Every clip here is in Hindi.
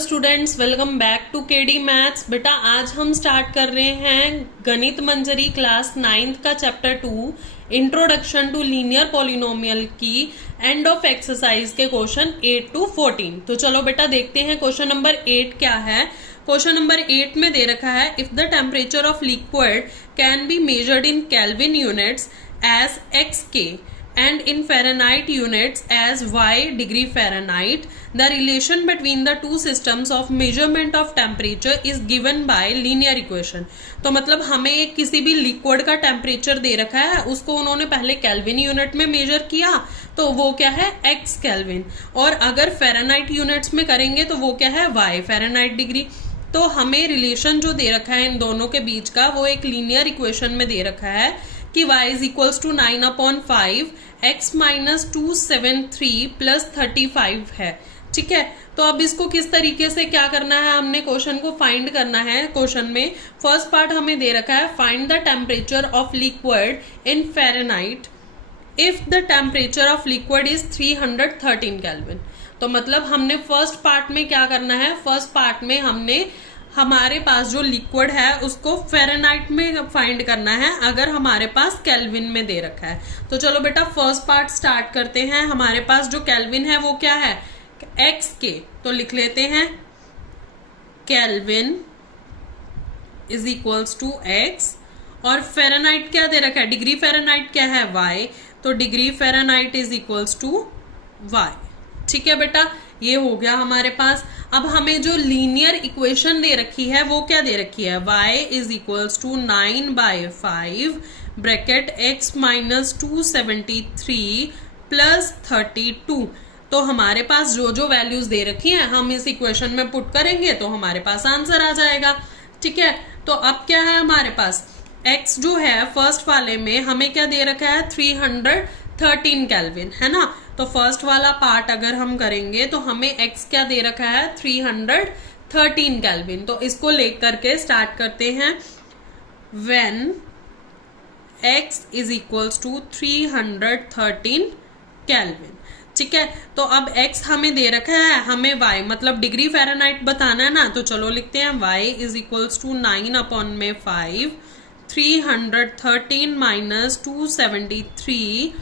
Students, welcome back to KD maths. बेटा आज हम स्टार्ट कर रहे हैं गणित मंजरी क्लास 9th का chapter 2 introduction to linear polynomial की एंड ऑफ एक्सरसाइज के क्वेश्चन 8 to 14। तो चलो बेटा देखते हैं क्वेश्चन नंबर 8 क्या है। क्वेश्चन नंबर 8 में दे रखा है if the temperature of liquid can be measured in kelvin units as XK and in Fahrenheit units as Y degree Fahrenheit, the relation between the two systems of measurement of temperature is given by linear equation। तो मतलब हमें एक किसी भी लिक्विड का टेम्परेचर दे रखा है, उसको उन्होंने पहले केल्विन यूनिट में मेजर किया तो वो क्या है X केल्विन, और अगर फ़ारेनहाइट यूनिट्स में करेंगे तो वो क्या है Y फ़ारेनहाइट डिग्री। तो हमें रिलेशन जो दे रखा है इन दोनों के बीच का वो एक लीनियर इक्वेशन में दे रखा है कि y is equals to 9/5 x minus 273 plus 35 है। ठीक है, तो अब इसको किस तरीके से क्या करना है, हमने क्वेश्चन को फाइंड करना है। क्वेश्चन में फर्स्ट पार्ट हमें दे रखा है find the temperature of liquid in Fahrenheit if the temperature of liquid is 313 kelvin. तो मतलब हमने फर्स्ट पार्ट में क्या करना है, फर्स्ट पार्ट में हमने हमारे पास जो लिक्विड है उसको फ़ारेनहाइट में फाइंड करना है अगर हमारे पास केल्विन में दे रखा है। तो चलो बेटा फर्स्ट पार्ट स्टार्ट करते हैं। हमारे पास जो केल्विन है वो क्या है XK, तो लिख लेते हैं kelvin is equals to X, और फ़ारेनहाइट क्या दे रखा है, डिग्री फ़ारेनहाइट क्या है Y, तो degree Fahrenheit is equals to Y। ठीक है बेटा, ये हो गया हमारे पास। अब हमें जो लीनियर इक्वेशन दे रखी है वो क्या दे रखी है, y is equals to 9/5 bracket x minus 273 plus 32। तो हमारे पास जो जो वैल्यूज दे रखी हैं हम इस इक्वेशन में पुट करेंगे तो हमारे पास आंसर आ जाएगा। ठीक है, तो अब क्या है हमारे पास x जो है फर्स्ट वाले में हमें क्या दे रखा है 313 केल्विन, है ना। तो फर्स्ट वाला पार्ट अगर हम करेंगे तो हमें x क्या दे रखा है 313 केल्विन। तो इसको लेकर के स्टार्ट करते हैं when x is equals to 313 kelvin. ठीक है, तो अब x हमें दे रखा है, हमें y मतलब डिग्री फ़ारेनहाइट बताना है ना, तो चलो लिखते हैं y is equals to 9/5 313 minus 273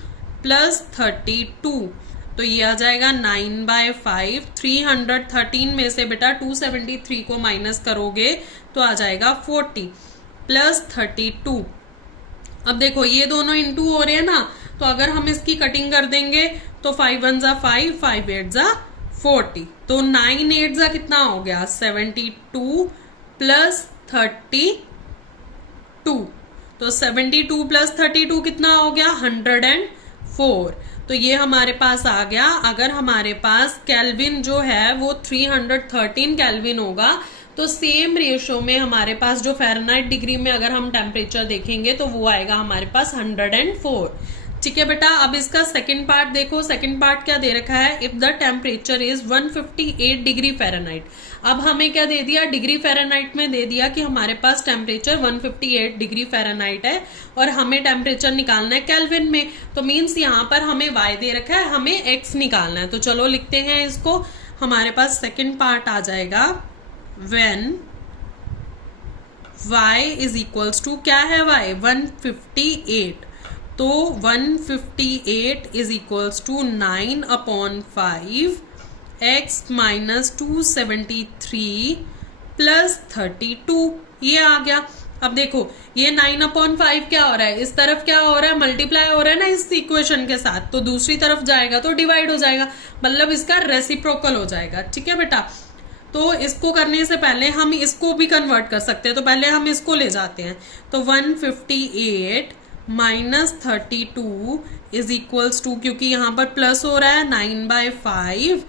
plus 32। तो ये आ जाएगा 9/5। 313 में से बेटा 273 को माइनस करोगे तो आ जाएगा 40 प्लस 32। अब देखो ये दोनों इंटू हो रहे हैं ना, तो अगर हम इसकी कटिंग कर देंगे तो 5 1 जा 5, 5 8 जा 40, तो 9 8 जा कितना हो गया 72 प्लस 32। तो 72 प्लस 32 कितना हो गया 104। तो ये हमारे पास आ गया। अगर हमारे पास केल्विन जो है वो 313 केल्विन होगा तो सेम रेशो में हमारे पास जो फ़ारेनहाइट डिग्री में अगर हम टेम्परेचर देखेंगे तो वो आएगा हमारे पास 104। ठीक है बेटा, अब इसका सेकंड पार्ट देखो। सेकंड पार्ट क्या दे रखा है if the temperature is 158 degree Fahrenheit. अब हमें क्या दे दिया, डिग्री फ़ारेनहाइट में दे दिया कि हमारे पास टेम्परेचर 158 डिग्री फ़ारेनहाइट है और हमें टेम्परेचर निकालना है केल्विन में। तो मीन्स यहाँ पर हमें y दे रखा है, हमें x निकालना है। तो चलो लिखते हैं इसको। हमारे पास सेकेंड पार्ट आ जाएगा when y is equals to क्या है y 158, तो 158 is equals to 9/5 x minus 273 plus 32। ये आ गया। अब देखो ये 9/5 क्या हो रहा है, इस तरफ क्या हो रहा है मल्टीप्लाई हो रहा है ना इस इक्वेशन के साथ, तो दूसरी तरफ जाएगा तो डिवाइड हो जाएगा, मतलब इसका रेसिप्रोकल हो जाएगा। ठीक है बेटा, तो इसको करने से पहले हम इसको भी कन्वर्ट कर सकते हैं, तो पहले हम इसको ले जाते हैं। तो 158 माइनस 32 इज इक्वल्स टू, क्योंकि यहाँ पर प्लस हो रहा है 9/5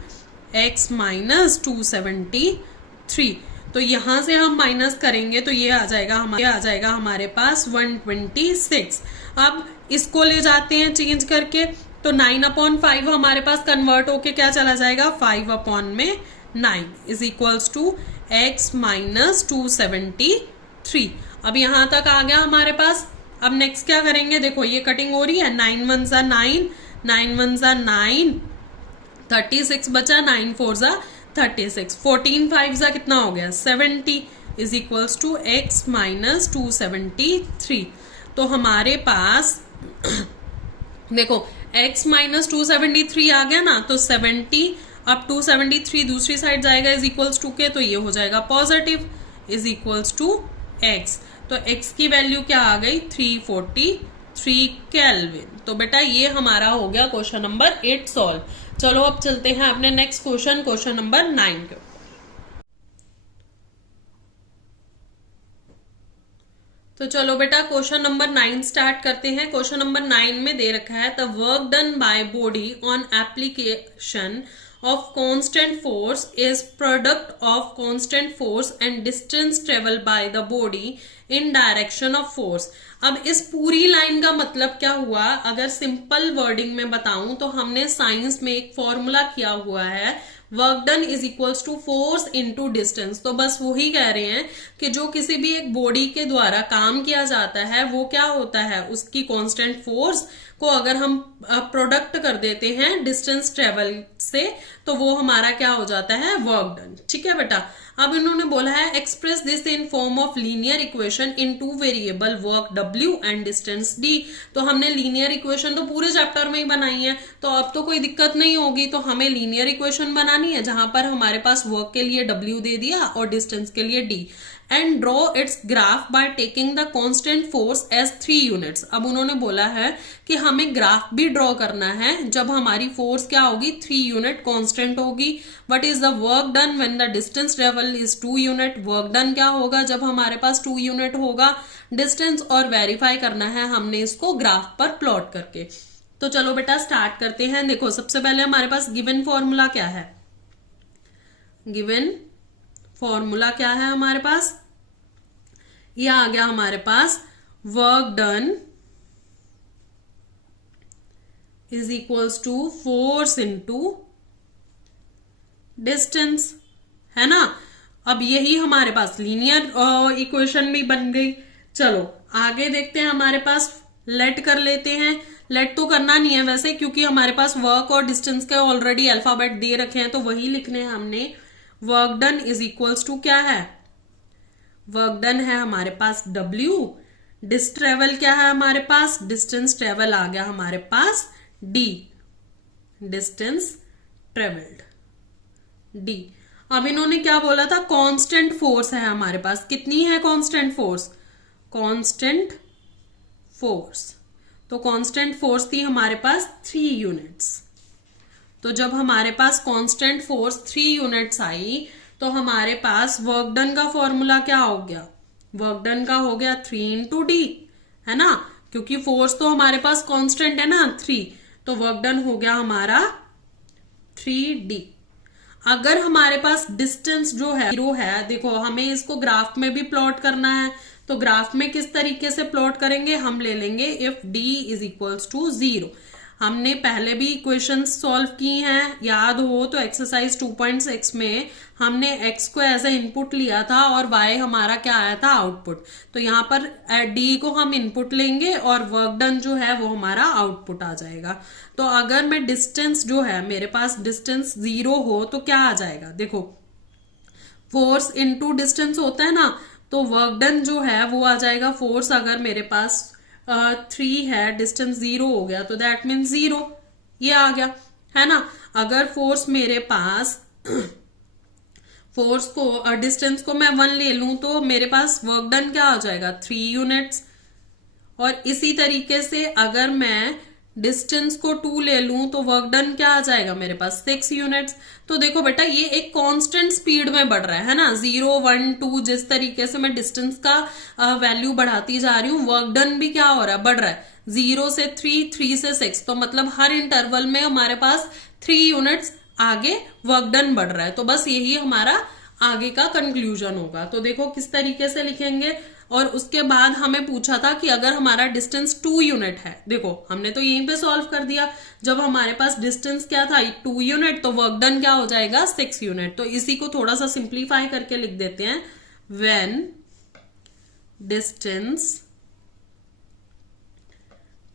x माइनस 273, तो यहाँ से हम माइनस करेंगे तो ये आ जाएगा हमारे पास 126। अब इसको ले जाते हैं चेंज करके, तो 9/5 हमारे पास कन्वर्ट होके क्या चला जाएगा 5/9 is equals to x minus 273। अब यहाँ तक आ गया हमारे पास। अब नेक्स्ट क्या करेंगे, देखो ये कटिंग हो रही है, 9 1 जा 9, 9 1 जा 9, 36 बचा, 9 4 जा 36। 14 फाइव जा कितना हो गया 70 is equals to x minus 273। तो हमारे पास देखो x माइनस 273 आ गया ना, तो 70 अब 273 दूसरी साइड जाएगा इज इक्वल्स टू के, तो ये हो जाएगा positive is equals to x। तो x की वैल्यू क्या आ गई 343 केल्विन। तो बेटा ये हमारा हो गया क्वेश्चन नंबर 8 सॉल्व। चलो अब चलते हैं अपने नेक्स्ट क्वेश्चन, क्वेश्चन नंबर 9 के। तो चलो बेटा क्वेश्चन नंबर 9 स्टार्ट करते हैं। क्वेश्चन नंबर 9 में दे रखा है the work done by body on application of constant force is product of constant force and distance traveled by the body in direction of force। अब इस पूरी लाइन का मतलब क्या हुआ, अगर सिंपल वर्डिंग में बताऊं तो हमने साइंस में एक फॉर्मूला किया हुआ है work done is equals to force into distance. तो बस वही कह रहे हैं कि जो किसी भी एक बॉडी के द्वारा काम किया जाता है वो क्या होता है, उसकी कांस्टेंट फोर्स को अगर हम प्रोडक्ट कर देते हैं डिस्टेंस ट्रेवल से तो वो हमारा क्या हो जाता है वर्क डन। ठीक है बेटा, अब इन्होंने बोला है express this in form of linear equation in two variable work W and distance D। तो हमने लीनियर इक्वेशन तो पूरे चैप्टर में ही बनाई है, तो अब तो कोई दिक्कत नहीं होगी। तो हमें लीनियर इक्वेशन बनानी है जहां पर हमारे पास वर्क के लिए W दे दिया और डिस्टेंस के लिए D, and draw its graph by taking the constant force as 3 units. अब उन्होंने बोला है कि हमें ग्राफ भी ड्रॉ करना है जब हमारी फोर्स क्या होगी 3 यूनिट कांस्टेंट होगी। What is the work done when the distance travel is 2 unit. Work done क्या होगा जब हमारे पास 2 यूनिट होगा डिस्टेंस, और वेरीफाई करना है हमने इसको ग्राफ पर प्लॉट करके। तो चलो बेटा स्टार्ट करते हैं। देखो सबसे पहले हमारे पास गिवन फॉर्मूला क्या है, गिवन फॉर्मूला क्या है हमारे पास, ये आ गया हमारे पास work done is equals to force into distance, है ना। अब यही हमारे पास लीनियर इक्वेशन भी बन गई। चलो आगे देखते हैं, हमारे पास लेट कर लेते हैं। लेट तो करना नहीं है वैसे क्योंकि हमारे पास वर्क और डिस्टेंस के ऑलरेडी अल्फाबेट दे रखे हैं, तो वही लिखने हैं हमने। Work done is equals to क्या है, वर्क डन है हमारे पास W, डिस्टेंस ट्रेवल क्या है हमारे पास, डिस्टेंस ट्रेवल आ गया हमारे पास D, डिस्टेंस ट्रेवल्ड D। अब इन्होंने क्या बोला था, कांस्टेंट फोर्स है हमारे पास, कितनी है कांस्टेंट फोर्स, कांस्टेंट फोर्स। तो कांस्टेंट फोर्स थी हमारे पास 3 यूनिट्स। तो जब हमारे पास कांस्टेंट फोर्स 3 यूनिट्स आई तो हमारे पास वर्क डन का फॉर्मूला क्या हो गया, वर्क डन का हो गया 3 इंटू डी, है ना, क्योंकि फोर्स तो हमारे पास कांस्टेंट है ना 3, तो वर्क डन हो गया हमारा 3D। अगर हमारे पास डिस्टेंस जो है 0 है, देखो हमें इसको ग्राफ में भी प्लॉट करना है, तो ग्राफ में किस तरीके से प्लॉट करेंगे, हम ले लेंगे इफ D इज इक्वल्स टू 0। हमने पहले भी इक्वेशंस सॉल्व की हैं, याद हो तो एक्सरसाइज 2.6 में हमने x को एज ए इनपुट लिया था और y हमारा क्या आया था आउटपुट। तो यहाँ पर d को हम इनपुट लेंगे और वर्क डन जो है वो हमारा आउटपुट आ जाएगा। तो अगर मैं डिस्टेंस जो है मेरे पास डिस्टेंस 0 हो तो क्या आ जाएगा, देखो फोर्स इनटू डिस्टेंस होता है ना, तो वर्क डन जो है वो आ जाएगा फोर्स, अगर मेरे पास 3 है डिस्टेंस 0 हो गया तो दैट मीन 0, ये आ गया, है ना। अगर फोर्स मेरे पास फोर्स को डिस्टेंस को मैं 1 ले लूं तो मेरे पास वर्क डन क्या हो जाएगा 3 यूनिट्स। और इसी तरीके से अगर मैं डिस्टेंस को 2 ले लूं तो वर्क डन क्या आ जाएगा मेरे पास 6 यूनिट्स। तो देखो बेटा ये एक कांस्टेंट स्पीड में बढ़ रहा है ना, 0 1 2 जिस तरीके से मैं डिस्टेंस का वैल्यू बढ़ाती जा रही हूँ, वर्क डन भी क्या हो रहा है बढ़ रहा है, 0 से 3 3 से 6, तो मतलब हर इंटरवल में हमारे पास 3 यूनिट्स आगे वर्क डन बढ़ रहा है। तो बस यही हमारा आगे का कंक्लूजन होगा। तो देखो किस तरीके से लिखेंगे। और उसके बाद हमें पूछा था कि अगर हमारा डिस्टेंस 2 यूनिट है, देखो हमने तो यहीं पे सॉल्व कर दिया, जब हमारे पास डिस्टेंस क्या था 2 यूनिट तो वर्क डन क्या हो जाएगा 6 यूनिट। तो इसी को थोड़ा सा सिंप्लीफाई करके लिख देते हैं, when distance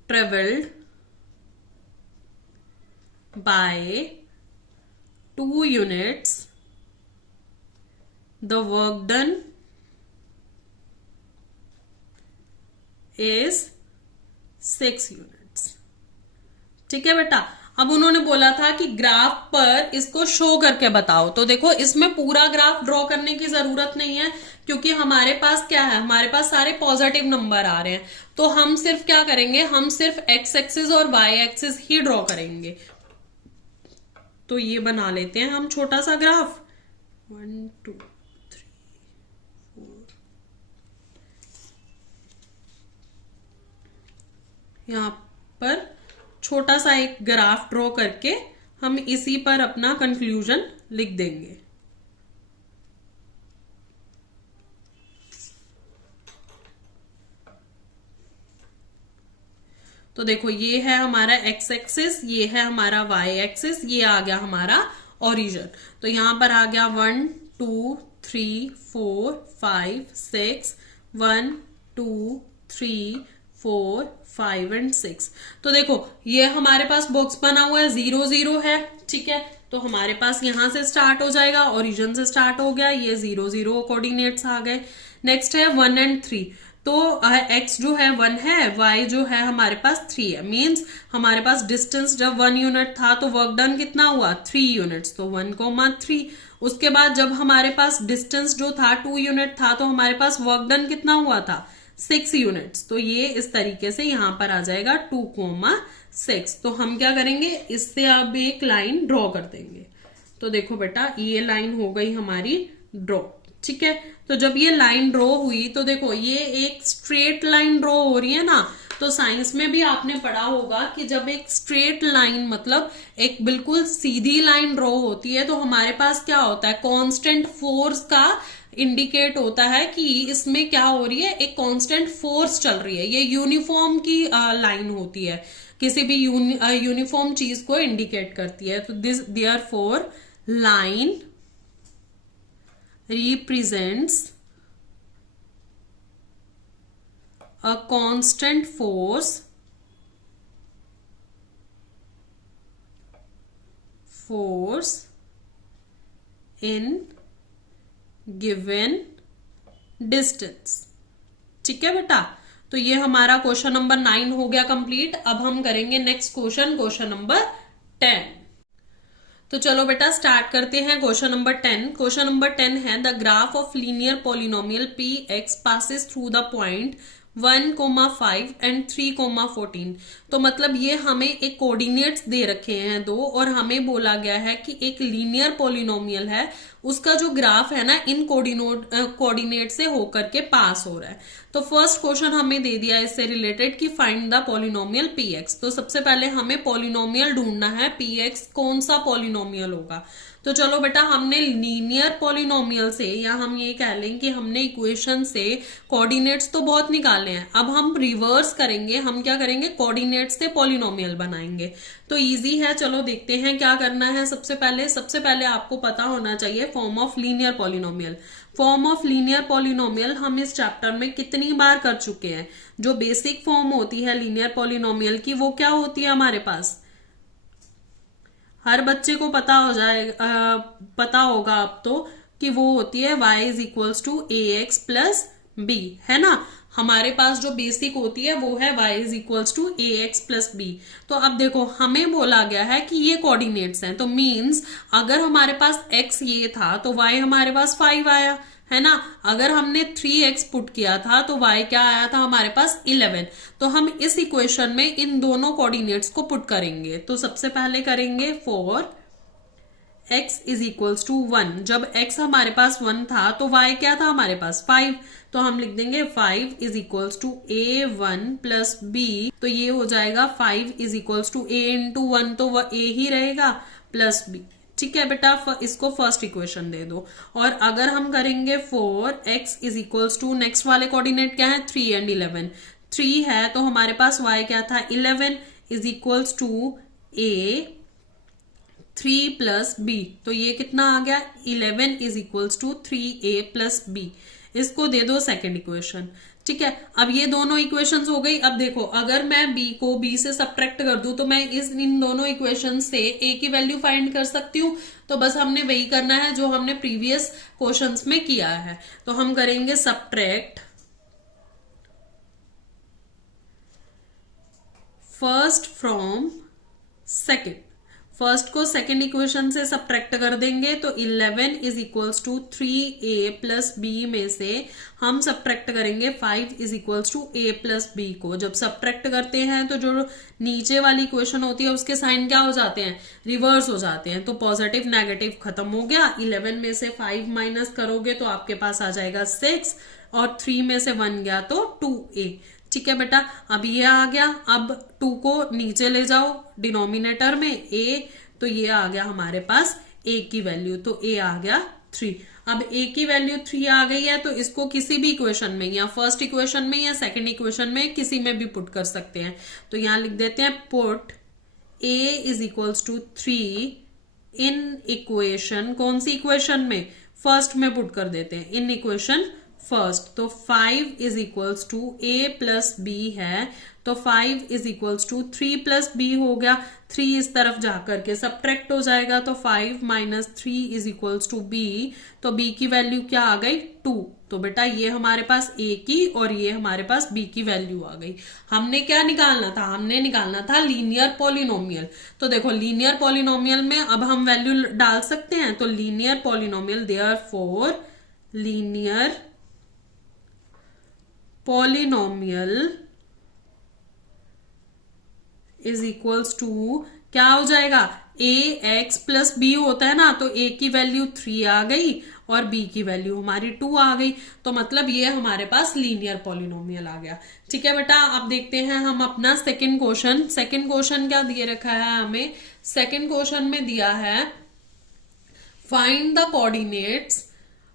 travelled by 2 units the work done is 6 units. ठीक है बेटा, अब उन्होंने बोला था कि ग्राफ पर इसको शो करके बताओ। तो देखो इसमें पूरा ग्राफ ड्रॉ करने की जरूरत नहीं है, क्योंकि हमारे पास क्या है, हमारे पास सारे पॉजिटिव नंबर आ रहे हैं। तो हम सिर्फ क्या करेंगे, हम सिर्फ एक्स एक्सिस और वाई एक्सिस ही ड्रॉ करेंगे। तो ये बना लेते हैं हम छोटा सा ग्राफ। 1 2 3 4, यहां पर छोटा सा एक ग्राफ ड्रॉ करके हम इसी पर अपना कंक्लूजन लिख देंगे। तो देखो ये है हमारा एक्स एक्सिस, ये है हमारा वाई एक्सिस, ये आ गया हमारा ओरिजिन। तो यहां पर आ गया 1 2 3 4 5 6, 1 2 3 4 5 एंड 6। तो देखो ये हमारे पास बॉक्स बना हुआ है, 0 0 है। ठीक है, तो हमारे पास यहां से स्टार्ट हो जाएगा, ओरिजिन से स्टार्ट हो गया, ये 0 0 कोऑर्डिनेट्स आ गए। नेक्स्ट है 1 एंड 3। तो x जो है 1 है, y जो है हमारे पास 3 है। मींस हमारे पास डिस्टेंस जब 1 यूनिट था तो वर्क डन कितना हुआ, 3 यूनिट्स। तो 1,3। उसके बाद जब हमारे पास डिस्टेंस जो था 2 यूनिट था तो हमारे पास वर्क डन कितना हुआ था, 6 यूनिट्स। तो ये इस तरीके से यहां पर आ जाएगा 2,6। तो हम क्या करेंगे, इससे अब एक लाइन ड्रॉ कर देंगे। तो देखो बेटा ये लाइन हो गई हमारी ड्रॉ। ठीक है, तो जब ये लाइन ड्रॉ हुई तो देखो ये एक स्ट्रेट लाइन ड्रॉ हो रही है ना। तो साइंस में भी आपने पढ़ा होगा कि जब एक स्ट्रेट लाइन मतलब एक बिल्कुल सीधी लाइन ड्रॉ होती है तो हमारे पास क्या होता है, कांस्टेंट फोर्स का इंडिकेट होता है कि इसमें क्या हो रही है, एक कांस्टेंट फोर्स चल रही है। ये यूनिफॉर्म की लाइन होती है, किसी भी यूनिफॉर्म चीज को इंडिकेट करती है। तो this therefore line represents a constant force in given distance। ठीक है बेटा, तो ये हमारा क्वेश्चन नंबर 9 हो गया कंप्लीट। अब हम करेंगे नेक्स्ट क्वेश्चन, क्वेश्चन नंबर 10। तो चलो बेटा स्टार्ट करते हैं क्वेश्चन नंबर 10। क्वेश्चन नंबर 10 है the graph of linear polynomial P x passes through the point 1,5 and 3,14। तो मतलब ये हमें एक कोऑर्डिनेट्स दे रखे हैं 2, और हमें बोला गया है कि एक लीनियर पॉलिनोमियल है, उसका जो ग्राफ है ना इन कोऑर्डिनेट से होकर के पास हो रहा है। तो फर्स्ट क्वेश्चन हमें दे दिया इससे रिलेटेड कि find the polynomial P x. तो सबसे पहले हमें पॉलिनोमियल ढूंढना है, पी एक्स कौन सा पॉलिनोमियल होगा। तो चलो बेटा हमने लीनियर पॉलिनोमियल से, या हम ये कह लें कि हमने इक्वेशन से कोऑर्डिनेट्स तो बहुत निकाले हैं, अब हम रिवर्स करेंगे। हम क्या करेंगे, कोऑर्डिनेट्स से पॉलिनोमियल बनाएंगे। तो इजी है, चलो देखते हैं क्या करना है। सबसे पहले आपको पता होना चाहिए form of linear polynomial. Form of linear polynomial हम इस चैप्टर में कितनी बार कर चुके हैं। जो बेसिक फॉर्म होती है लीनियर पॉलिनोमियल की वो क्या होती है हमारे पास, हर बच्चे को पता हो जाएगा, पता होगा अब तो, कि वो होती है y is equals to a x plus b, है ना। हमारे पास जो बेसिक होती है वो है y is equals to a x plus b. तो अब देखो हमें बोला गया है कि ये कोऑर्डिनेट्स हैं, तो मींस अगर हमारे पास x ये था तो y हमारे पास 5 आया, है ना। अगर हमने 3x पुट किया था तो y क्या आया था हमारे पास 11। तो हम इस इक्वेशन में इन दोनों कोऑर्डिनेट्स को पुट करेंगे। तो सबसे पहले करेंगे for x is equals to 1। जब x हमारे पास 1 था तो y क्या था हमारे पास 5। तो हम लिख देंगे 5 is equals to a1 plus b। तो ये हो जाएगा 5 is equals to a into 1, तो वह a ही रहेगा प्लस b। ठीक है बेटा, इसको फर्स्ट इक्वेशन दे दो। और अगर हम करेंगे for x is equals to, next वाले कोऑर्डिनेट क्या है 3 एंड 11। 3 है तो हमारे पास y क्या था 11 is equals to a 3 plus b। तो ये कितना आ गया 11 is equals to 3a plus b। इसको दे दो सेकेंड इक्वेशन। ठीक है, अब ये दोनों इक्वेशंस हो गई। अब देखो अगर मैं b को b से सब्ट्रैक्ट कर दूं तो मैं इन दोनों इक्वेशंस से a की वैल्यू फाइंड कर सकती हूँ। तो बस हमने वही करना है जो हमने प्रीवियस क्वेश्चंस में किया है। तो हम करेंगे subtract first from second. First को सेकेंड इक्वेशन से सब्ट्रैक्ट कर देंगे तो 11 is equals to 3a plus b में से हम सब्ट्रैक्ट करेंगे 5 is equals to a plus b को। जब सब्ट्रैक्ट करते हैं तो जो नीचे वाली इक्वेशन होती है उसके साइन क्या हो जाते हैं, रिवर्स हो जाते हैं। तो पॉजिटिव नेगेटिव खत्म हो गया। 11 में से 5 माइनस करोगे तो आपके पास आ जाएगा 6 और 3 में से 1 गया तो 2a। ठीक है बेटा, अब ये आ गया। अब 2 को नीचे ले जाओ डिनोमिनेटर में a, तो ये आ गया हमारे पास a की वैल्यू, तो a आ गया 3। अब a की वैल्यू 3 आ गई है तो इसको किसी भी इक्वेशन में या फर्स्ट इक्वेशन में या सेकंड इक्वेशन में किसी में भी पुट कर सकते हैं। तो यहां लिख देते हैं put a is equals to 3 in equation, कौन सी इक्वेशन में, फर्स्ट में पुट कर देते हैं, इन इक्वेशन फर्स्ट। तो 5 is equals to a plus b है तो 5 is equals to 3 plus b हो गया। 3 इस तरफ जाकर के सब्ट्रैक्ट हो जाएगा तो 5 minus 3 is equals to b, तो b की वैल्यू क्या आ गई 2। तो बेटा ये हमारे पास a की और ये हमारे पास b की वैल्यू आ गई। हमने क्या निकालना था, हमने निकालना था लीनियर पॉलिनोमियल। तो देखो लीनियर पॉलिनोमियल में अब हम वैल्यू डाल सकते हैं। तो linear polynomial therefore linear polynomial is equals to क्या हो जाएगा, a x प्लस बी होता है ना, तो a की वैल्यू 3 आ गई और b की वैल्यू हमारी 2 आ गई। तो मतलब ये हमारे पास लीनियर पॉलिनोमियल आ गया। ठीक है बेटा, अब देखते हैं हम अपना सेकंड क्वेश्चन। सेकंड क्वेश्चन क्या दिए रखा है हमें, सेकंड क्वेश्चन में दिया है find the coordinates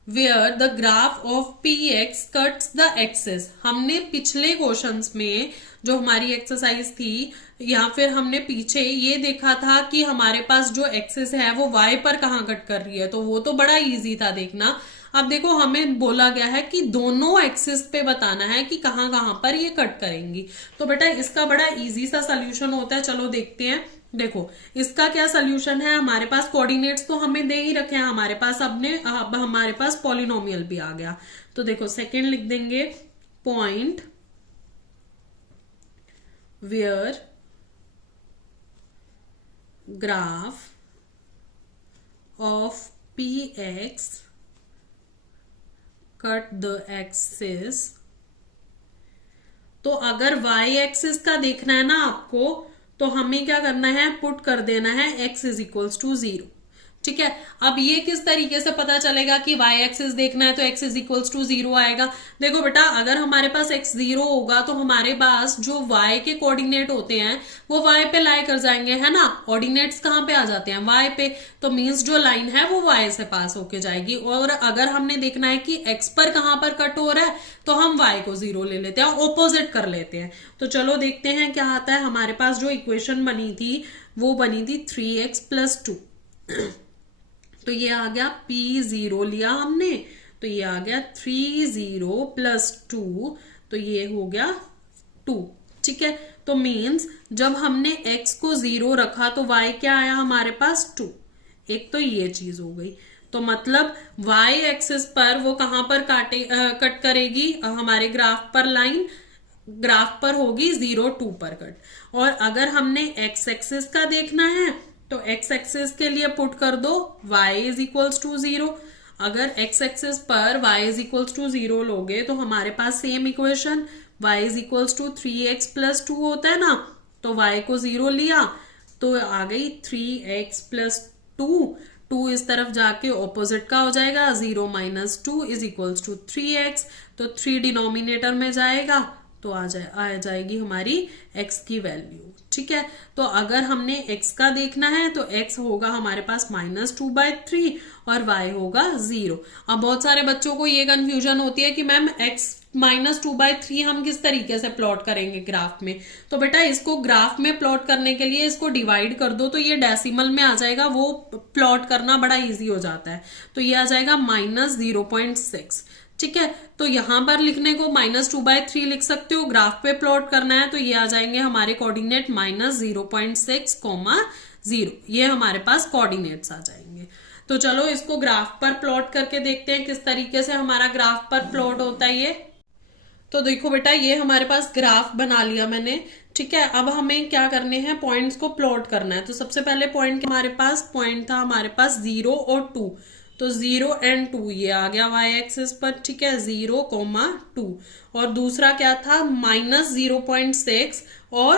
where the graph of px cuts the axis। हमने पिछले क्वेश्चंस में जो हमारी एक्सरसाइज थी या फिर हमने पीछे ये देखा था कि हमारे पास जो एक्सिस है वो y पर कहाँ कट कर रही है, तो वो तो बड़ा इजी था देखना। अब देखो हमें बोला गया है कि दोनों एक्सिस पे बताना है कि कहाँ कहाँ पर ये कट करेंगी। तो बेटा इसका बड़ा इजी सा सोल्यूशन होता है, चलो देखते हैं। देखो इसका क्या सोल्यूशन है, हमारे पास कोऑर्डिनेट्स तो हमें दे ही रखे हैं हमारे पास, अब हमारे पास पॉलिनोमियल भी आ गया। तो देखो सेकंड लिख देंगे point where graph of px cut the axis. तो अगर y एक्सिस का देखना है ना आपको, तो हमें क्या करना है, पुट कर देना है x इज इक्वल्स टू 0। ठीक है, अब ये किस तरीके से पता चलेगा कि y एक्सिस देखना है तो x इज इक्वल्स टू 0 आएगा। देखो बेटा अगर हमारे पास x 0 होगा तो हमारे पास जो y के कोऑर्डिनेट होते हैं वो y पे लाई कर जाएंगे, है ना। ऑर्डिनेट्स कहाँ पे आ जाते हैं, y पे, तो मीन्स जो लाइन है वो y से पास होके जाएगी। और अगर हमने देखना है कि x पर कहाँ पर कट हो रहा है तो हम y को 0 ले लेते हैं, ऑपोजिट कर लेते हैं। तो चलो देखते हैं क्या आता है। हमारे पास जो इक्वेशन बनी थी वो बनी थी 3x प्लस 2 तो ये आ गया p0 लिया हमने, तो ये आ गया 30 प्लस 2, तो ये हो गया 2। ठीक है, तो मीन्स जब हमने x को 0 रखा तो y क्या आया हमारे पास 2। एक तो ये चीज हो गई। तो मतलब y एक्सिस पर वो कहां पर कट करेगी, हमारे ग्राफ पर लाइन, ग्राफ पर होगी 0 2 पर कट। और अगर हमने x एक्सिस का देखना है तो x एक्सिस के लिए पुट कर दो y इज इक्वल्स टू 0। अगर x एक्सिस पर y इज इक्वल्स टू 0 लोगे तो हमारे पास same equation y is equals to 3x plus 2 होता है ना, तो y को 0 लिया तो आ गई 3x प्लस 2 इस तरफ जाके ऑपोजिट का हो जाएगा, 0 minus 2 is equals to 3x, तो 3 डिनोमिनेटर में जाएगा तो आ जाएगी हमारी x की वैल्यू। ठीक है, तो अगर हमने x का देखना है तो x होगा हमारे पास -2/3 और y होगा 0। अब बहुत सारे बच्चों को ये कंफ्यूजन होती है कि मैम x -2/3 हम किस तरीके से प्लॉट करेंगे ग्राफ में। तो बेटा इसको ग्राफ में प्लॉट करने के लिए इसको डिवाइड कर दो तो ये डेसिमल में आ जाएगा, वो प्लॉट करना बड़ा इजी हो जाता है। तो ये आ जाएगा -0.6। ठीक है, तो यहां पर लिखने को -2/3 लिख सकते हो। ग्राफ पे प्लॉट करना है तो ये आ जाएंगे हमारे कोऑर्डिनेट -0.6, 0। ये हमारे पास कोऑर्डिनेट्स आ जाएंगे। तो चलो इसको ग्राफ पर प्लॉट करके देखते हैं किस तरीके से हमारा ग्राफ पर प्लॉट होता है ये। तो देखो बेटा, ये हमारे पास ग्राफ बना लिया मैंने। ठीक है, अब हमें क्या करने हैं, पॉइंट्स को प्लॉट करना है। तो सबसे पहले पॉइंट हमारे पास पॉइंट था हमारे पास 0 और 2, तो 0 और 2 ये आ गया y एक्सिस पर। ठीक है, 0,2। और दूसरा क्या था, -0.6 और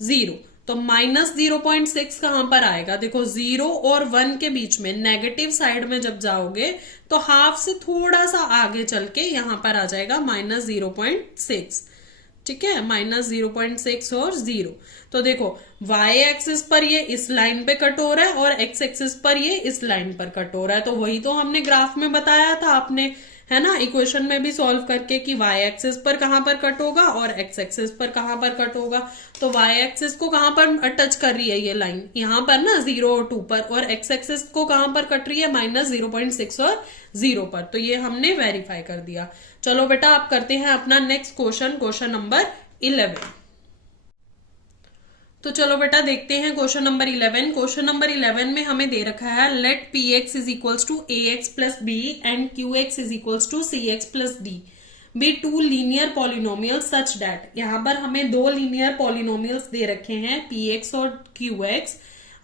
0। तो -0.6 कहां पर आएगा, देखो 0 और 1 के बीच में नेगेटिव साइड में जब जाओगे तो हाफ से थोड़ा सा आगे चल के यहां पर आ जाएगा -0.6। ठीक है, -0.6 और 0। तो देखो y एक्सिस पर ये इस लाइन पे कट हो रहा है और x एक्सिस पर ये इस लाइन पर कट हो रहा है। तो वही तो हमने ग्राफ में बताया था आपने, है ना, इक्वेशन में भी सॉल्व करके कि y एक्सिस पर कहां पर कट होगा और x एक्सिस पर कहां पर कट होगा। तो y एक्सिस को कहां पर टच कर रही है ये लाइन, यहां पर ना 0 और 2 पर, और x एक्सिस को कहां पर कट रही है, -0.6 और 0 पर। तो ये हमने वेरीफाई कर दिया। चलो बेटा, आप करते हैं अपना नेक्स्ट क्वेश्चन, क्वेश्चन नंबर 11। तो चलो बेटा देखते हैं क्वेश्चन नंबर 11। क्वेश्चन नंबर 11 में हमें दे रखा है let px is equals to ax plus b and qx is equals to cx plus d be two linear polynomials such that. यहां पर हमें दो लीनियर पॉलिनोमियल्स दे रखे हैं px और qx।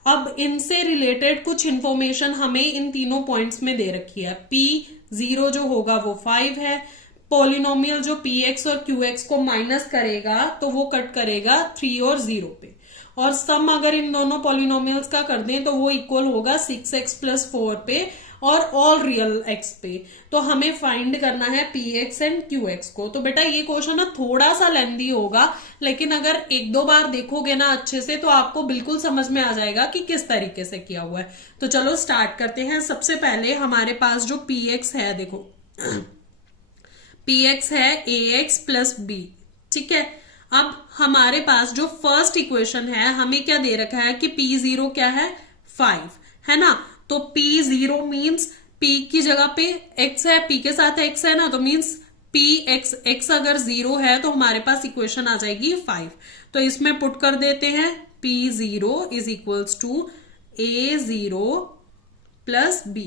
अब इनसे रिलेटेड कुछ इंफॉर्मेशन हमें इन तीनों पॉइंट्स में दे रखी है। p0 जो होगा वो 5 है। पॉलिनोमियल जो px और qx को माइनस करेगा तो वो कट करेगा 3 और 0 पे, और सम अगर इन दोनों पॉलिनोमियल्स का कर दें तो वो इक्वल होगा 6x प्लस 4 पे और ऑल रियल x पे। तो हमें फाइंड करना है px एंड qx को। तो बेटा ये क्वेश्चन ना थोड़ा सा लेंदी होगा, लेकिन अगर एक दो बार देखोगे ना अच्छे से तो आपको बिल्कुल समझ में आ जाएगा कि किस तरीके से किया हुआ है। तो चलो स्टार्ट करते हैं। सबसे पहले हमारे पास जो px है, देखो px है ax प्लस b। ठीक है, अब हमारे पास जो फर्स्ट इक्वेशन है हमें क्या दे रखा है कि p0 क्या है, 5 है ना। तो p0 मीन्स p की जगह पे x है, p के साथ x है ना, तो मीन्स x अगर 0 है तो हमारे पास इक्वेशन आ जाएगी 5। तो इसमें पुट कर देते हैं p0 is equals to a0 plus b।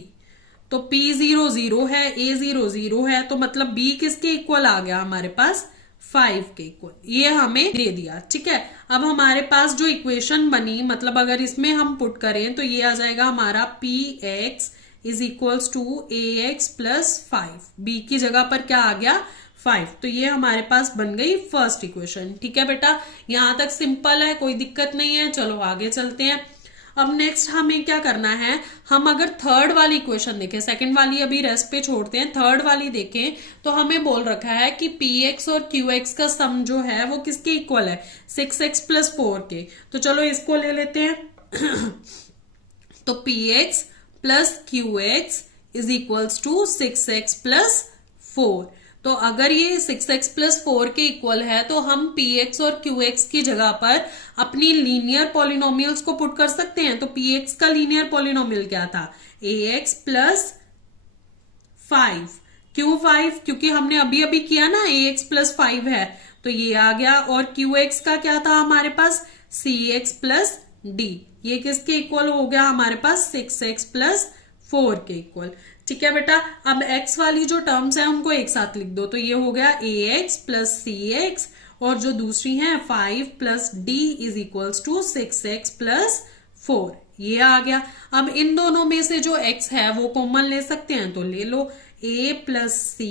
तो p0 0 है, a0 0 है, तो मतलब b किसके इक्वल आ गया हमारे पास, 5 के इक्वल। ये हमें दे दिया। ठीक है, अब हमारे पास जो इक्वेशन बनी, मतलब अगर इसमें हम पुट करें तो ये आ जाएगा हमारा px is equals to ax plus 5। b की जगह पर क्या आ गया, 5। तो ये हमारे पास बन गई फर्स्ट इक्वेशन। ठीक है बेटा, यहां तक सिंपल है, कोई दिक्कत नहीं है। चलो आगे चलते हैं। अब नेक्स्ट हमें क्या करना है, हम अगर थर्ड वाली इक्वेशन देखें, सेकंड वाली अभी रेस्ट पे छोड़ते हैं, थर्ड वाली देखें तो हमें बोल रखा है कि px और qx का सम जो है वो किसके इक्वल है, 6x प्लस 4 के। तो चलो इसको ले लेते हैं। तो px plus qx is equals to 6x plus 4। तो अगर ये 6x प्लस 4 के इक्वल है तो हम px और qx की जगह पर अपनी लीनियर पॉलिनोमियल्स को पुट कर सकते हैं। तो px का लीनियर पॉलिनोमियल क्या था, ax प्लस 5। क्यों 5, क्योंकि हमने अभी अभी किया ना, ax प्लस 5 है तो ये आ गया। और qx का क्या था हमारे पास, cx प्लस d। ये किसके इक्वल हो गया हमारे पास, 6x प्लस 4 के इक्वल। ठीक है बेटा, अब x वाली जो टर्म्स है उनको एक साथ लिख दो। तो ये हो गया ax प्लस cx, और जो दूसरी है 5 plus d is equals to 6x plus 4, ये आ गया। अब इन दोनों में से जो x है वो कॉमन ले सकते हैं, तो ले लो। a plus c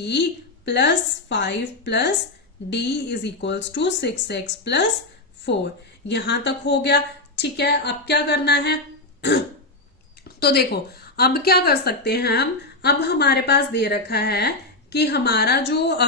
plus 5 plus d is equals to 6x plus 4, यहां तक हो गया। ठीक है, अब क्या करना है तो देखो अब क्या कर सकते हैं हम, अब हमारे पास दे रखा है कि हमारा जो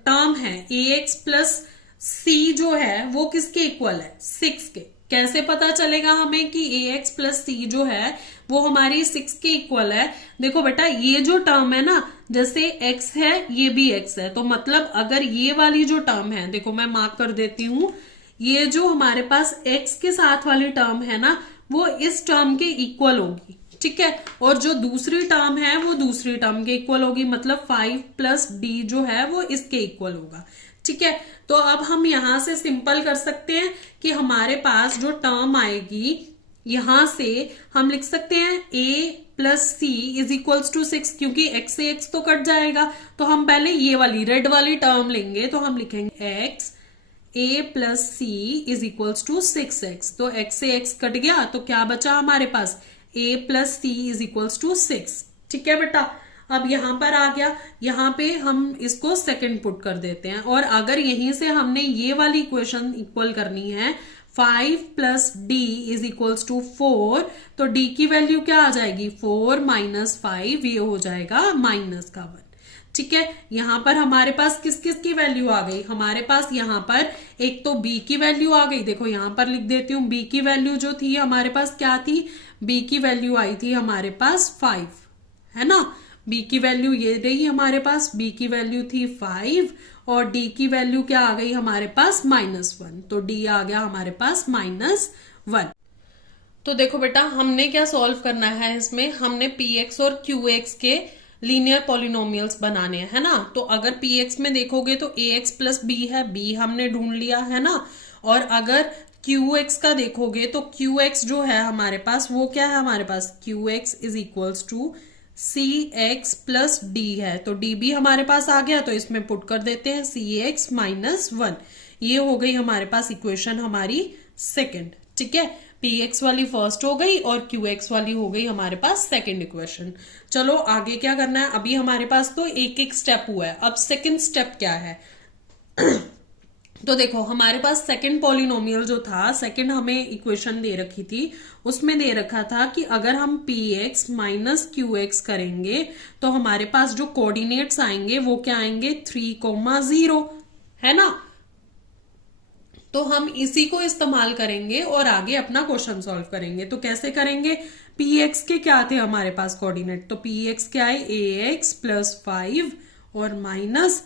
टर्म है ax प्लस c जो है वो किसके इक्वल है, 6 के। कैसे पता चलेगा हमें कि ax प्लस c जो है वो हमारी 6 के इक्वल है। देखो बेटा, ये जो टर्म है ना, जैसे x है ये भी x है, तो मतलब अगर ये वाली जो टर्म है, देखो मैं मार्क कर देती हूं, ये जो हमारे पास x के साथ वाली टर्म है ना वो इस टर्म के इक्वल होगी। ठीक है, और जो दूसरी टर्म है वो दूसरी टर्म के इक्वल होगी, मतलब 5 प्लस डी जो है वो इसके इक्वल होगा। ठीक है, तो अब हम यहां से सिंपल कर सकते हैं कि हमारे पास जो टर्म आएगी यहां से हम लिख सकते हैं a plus c is equals to 6, क्योंकि x से x तो कट जाएगा, तो हम पहले ये वाली रेड वाली टर्म लेंगे, तो हम लिखेंगे x a plus c is equals to 6x, तो x से x कट गया तो क्या बचा हमारे पास a plus c is equals to 6। ठीक है बेटा, अब यहां पर आ गया, यहां पे हम इसको सेकंड पुट कर देते हैं, और अगर यहीं से हमने ये वाली इक्वेशन इक्वल करनी है 5 plus d is equals to 4, तो डी की वैल्यू क्या आ जाएगी 4 माइनस 5, ये हो जाएगा माइनस का 1। ठीक है, यहां पर हमारे पास किस किस की वैल्यू आ गई, हमारे पास यहां पर एक तो b की वैल्यू आ गई, देखो यहां पर लिख देती हूं, b की वैल्यू जो थी हमारे पास क्या थी, b की वैल्यू आई थी हमारे पास 5, है ना, b की वैल्यू ये रही हमारे पास, b की वैल्यू थी 5 और d की वैल्यू क्या आ गई हमारे पास -1, तो d आ गया हमारे पास -1। तो देखो बेटा हमने क्या सॉल्व करना है इसमें, हमने px और qx के लीनियर पॉलिनोमियल्स बनाने हैं, है ना। तो अगर px में देखोगे तो ax प्लस b है, b हमने ढूंढ लिया है ना, और अगर qx का देखोगे तो qx जो है हमारे पास वो क्या है, हमारे पास qx is equals to cx plus d है, तो d भी हमारे पास आ गया, तो इसमें पुट कर देते हैं cx माइनस 1, ये हो गई हमारे पास इक्वेशन हमारी सेकंड। ठीक है, px वाली फर्स्ट हो गई और qx वाली हो गई हमारे पास सेकंड इक्वेशन। चलो आगे क्या करना है, अभी हमारे पास तो एक एक स्टेप हुआ है, अब सेकंड स्टेप क्या है तो देखो हमारे पास सेकंड पॉलिनोमियल जो था, सेकंड हमें इक्वेशन दे रखी थी, उसमें दे रखा था कि अगर हम px माइनस qx करेंगे तो हमारे पास जो कोऑर्डिनेट्स आएंगे वो क्या आएंगे 3,0, है ना। तो हम इसी को इस्तेमाल करेंगे और आगे अपना क्वेश्चन सॉल्व करेंगे। तो कैसे करेंगे, px के क्या थे हमारे पास कोऑर्डिनेट, तो px क्या है ax प्लस 5 और माइनस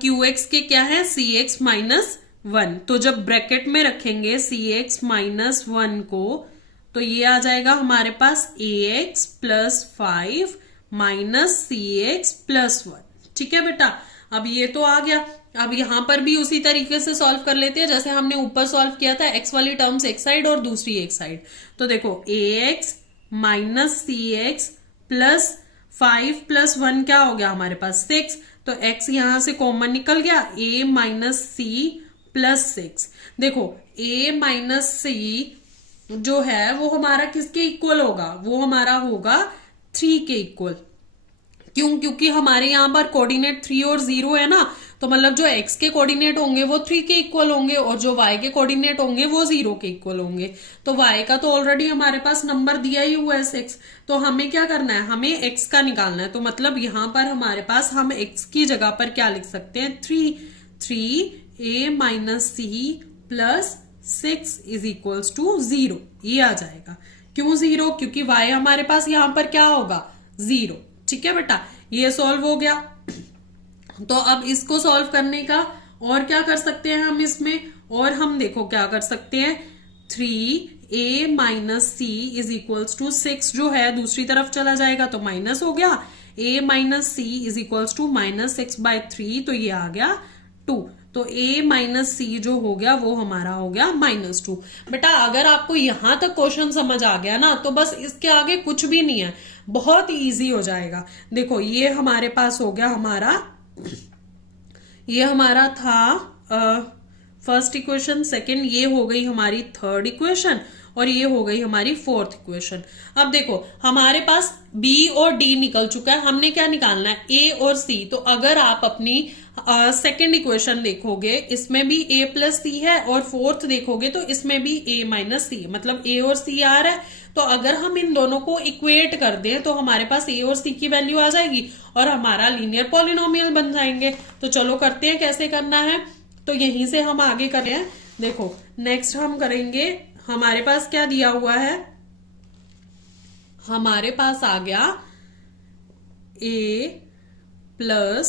qx के क्या है cx माइनस 1, तो जब ब्रैकेट में रखेंगे cx माइनस 1 को तो ये आ जाएगा हमारे पास ax plus 5 minus cx plus 1। ठीक है बेटा, अब ये तो आ गया, अब यहां पर भी उसी तरीके से सॉल्व कर लेते हैं जैसे हमने ऊपर सॉल्व किया था, x वाली टर्म्स एक साइड और दूसरी एक साइड। तो देखो ax minus cx plus 5 plus 1 क्या हो गया हमारे पास 6, तो x यहां से कॉमन निकल गया, a माइनस c प्लस 6। देखो a माइनस c जो है वो हमारा किसके इक्वल होगा, वो हमारा होगा 3 के इक्वल। क्यों, क्योंकि हमारे यहाँ पर कोऑर्डिनेट 3 और 0 है ना, तो मतलब जो x के कोऑर्डिनेट होंगे वो 3 के इक्वल होंगे और जो y के कोऑर्डिनेट होंगे वो 0 के इक्वल होंगे। तो y का तो ऑलरेडी हमारे पास नंबर दिया ही हुआ है 6, तो हमें क्या करना है, हमें x का निकालना है। तो मतलब यहाँ पर हमारे पास हम x की जगह पर क्या लिख सकते हैं 3a minus c plus 6 is equals to 0, ये आ जाएगा। क्यों 0, क्योंकि y हमारे पास यहाँ पर क्या होगा 0। ठीक है बेटा, ये सॉल्व हो गया। तो अब इसको सॉल्व करने का और क्या कर सकते हैं हम इसमें, और हम देखो क्या कर सकते हैं 3a minus c is equals to 6 जो है दूसरी तरफ चला जाएगा तो माइनस हो गया, a minus c is equals to -6/3, तो ये आ गया 2, तो a माइनस c जो हो गया वो हमारा हो गया -2। बेटा अगर आपको यहां तक क्वेश्चन समझ आ गया ना तो बस इसके आगे कुछ भी नहीं है, बहुत इजी हो जाएगा। देखो ये हमारे पास हो गया ये हमारा था फर्स्ट इक्वेशन, सेकंड ये हो गई हमारी थर्ड इक्वेशन और ये हो गई हमारी फोर्थ इक्वेशन। अब देखो हमारे पास b और d निकल चुका है, हमने क्या निकालना है a और c। तो अगर आप अपनी सेकेंड इक्वेशन देखोगे इसमें भी a प्लस c है और फोर्थ देखोगे तो इसमें भी a माइनस c, मतलब a और c आ रहा है। तो अगर हम इन दोनों को इक्वेट कर दें तो हमारे पास a और c की वैल्यू आ जाएगी और हमारा लीनियर पॉलिनोमियल बन जाएंगे। तो चलो करते हैं कैसे करना है, तो यहीं से हम आगे करें। देखो नेक्स्ट हम करेंगे, हमारे पास क्या दिया हुआ है, हमारे पास आ गया a प्लस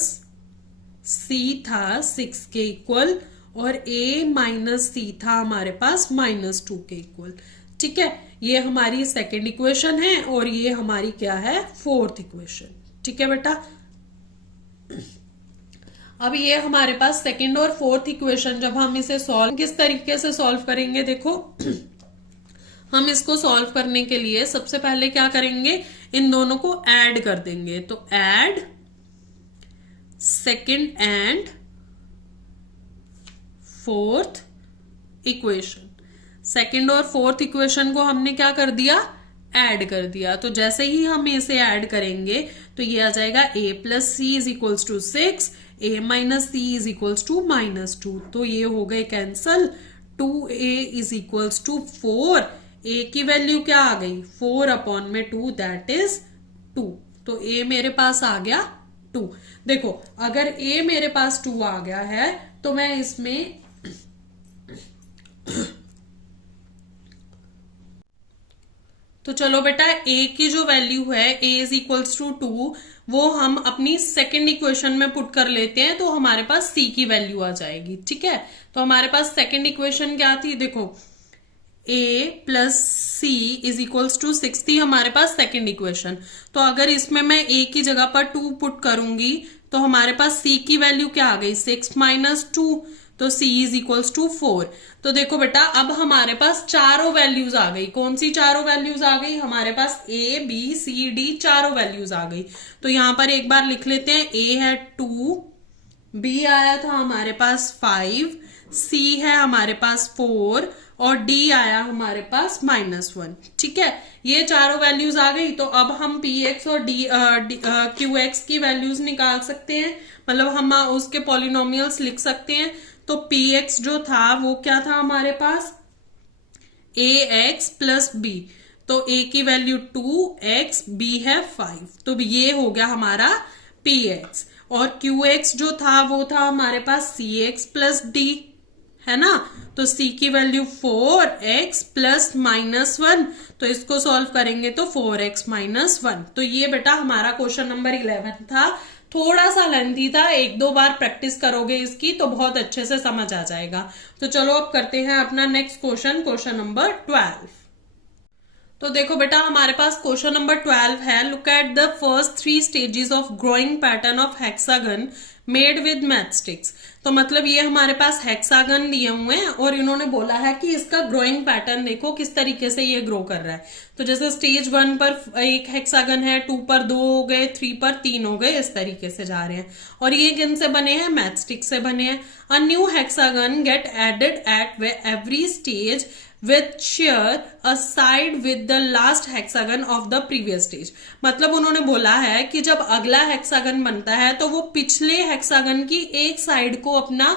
c था 6 के इक्वल और a माइनस सी था हमारे पास -2 के इक्वल। ठीक है, ये हमारी सेकेंड इक्वेशन है और ये हमारी क्या है, फोर्थ इक्वेशन। ठीक है बेटा, अब ये हमारे पास सेकेंड और फोर्थ इक्वेशन जब हम इसे सॉल्व किस तरीके से सॉल्व करेंगे, देखो हम इसको सॉल्व करने के लिए सबसे पहले क्या करेंगे, इन दोनों को ऐड कर देंगे। तो add second and fourth equation, second और फोर्थ इक्वेशन को हमने क्या कर दिया, ऐड कर दिया। तो जैसे ही हम इसे ऐड करेंगे तो ये आ जाएगा a plus c is equals to 6, a minus c is equals to -2। तो ये हो गए cancel. 2a is equals to 4, a की वैल्यू क्या आ गई, 4/2 दैट इज 2। तो a मेरे पास आ गया 2। देखो अगर a मेरे पास 2 आ गया है तो मैं इसमें तो चलो बेटा a की जो वैल्यू है a इज इक्वल्स टू 2 वो हम अपनी सेकेंड इक्वेशन में पुट कर लेते हैं, तो हमारे पास c की वैल्यू आ जाएगी। ठीक है, तो हमारे पास सेकेंड इक्वेशन क्या थी, देखो a plus c is equals to 6 थी हमारे पास सेकेंड इक्वेशन। तो अगर इसमें मैं a की जगह पर 2 पुट करूंगी तो हमारे पास c की वैल्यू क्या आ गई, 6 माइनस 2, तो c इज इक्वल्स टू 4। तो देखो बेटा अब हमारे पास चारों वैल्यूज आ गई। कौन सी चारों वैल्यूज आ गई, हमारे पास a b c d चारों वैल्यूज आ गई। तो यहां पर एक बार लिख लेते हैं, a है 2, b आया था हमारे पास 5, c है हमारे पास 4 और d आया हमारे पास -1। ठीक है, ये चारों वैल्यूज आ गई। तो अब हम px और qx की वैल्यूज निकाल सकते हैं, मतलब हम उसके पॉलिनोमियल्स लिख सकते हैं। तो px जो था वो क्या था हमारे पास, ax प्लस b, तो a की वैल्यू 2x, b है 5, तो ये हो गया हमारा px। और qx जो था वो था हमारे पास cx प्लस d, है ना। तो c की वैल्यू 4x प्लस -1, तो इसको सॉल्व करेंगे तो 4x -1। तो ये बेटा हमारा क्वेश्चन नंबर 11 था। थोड़ा सा लेंथी था, एक दो बार प्रैक्टिस करोगे इसकी तो बहुत अच्छे से समझ आ जाएगा। तो चलो अब करते हैं अपना नेक्स्ट क्वेश्चन, क्वेश्चन नंबर 12। तो देखो बेटा हमारे पास क्वेश्चन नंबर 12 है, look at the first 3 stages of growing pattern of hexagon made with matchsticks. तो मतलब ये हमारे पास हेक्सागन दिए हुए हैं और इन्होंने बोला है कि इसका ग्रोइंग पैटर्न देखो किस तरीके से ये ग्रो कर रहा है। तो जैसे स्टेज 1 पर एक हेक्सागन है, 2 पर 2 हो गए, 3 पर 3 हो गए, इस तरीके से जा रहे हैं। और ये किन से बने हैं, मैचस्टिक से बने हैं। A new hexagon get added at every stage with share a side with the last hexagon of the previous stage। मतलब उन्होंने बोला है कि जब अगला हेक्सागन बनता है तो वो पिछले हेक्सागन की एक साइड को अपना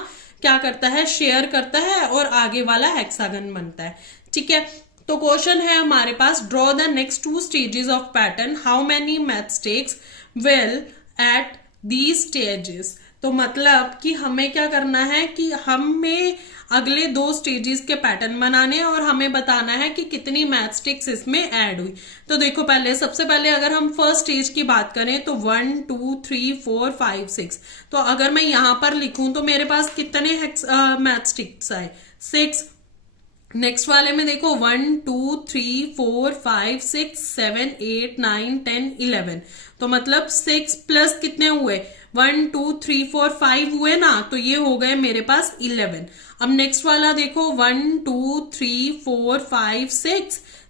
क्या करता है, शेयर करता है और आगे वाला हेक्सागन बनता है। ठीक है, तो क्वेश्चन है हमारे पास, draw the next 2 stages of pattern, how many matchsticks will at these stages. तो मतलब कि हमें क्या करना है कि हमें अगले 2 स्टेजेस के पैटर्न बनाने और हमें बताना है कि कितनी मैचस्टिक्स इसमें ऐड हुई। तो देखो पहले सबसे पहले अगर हम फर्स्ट स्टेज की बात करें तो 1 2 3 4 5 6। तो अगर मैं यहां पर लिखूं तो मेरे पास कितने मैचस्टिक्स आए, 6। नेक्स्ट वाले में देखो 1 2 3 4 5 6 7 8 9 10 11। तो मतलब 6 प्लस कितने हुए, 1 2 3 4 5 हुए ना, तो ये हो गए मेरे पास 11। अब नेक्स्ट वाला देखो 1 2 3 4 5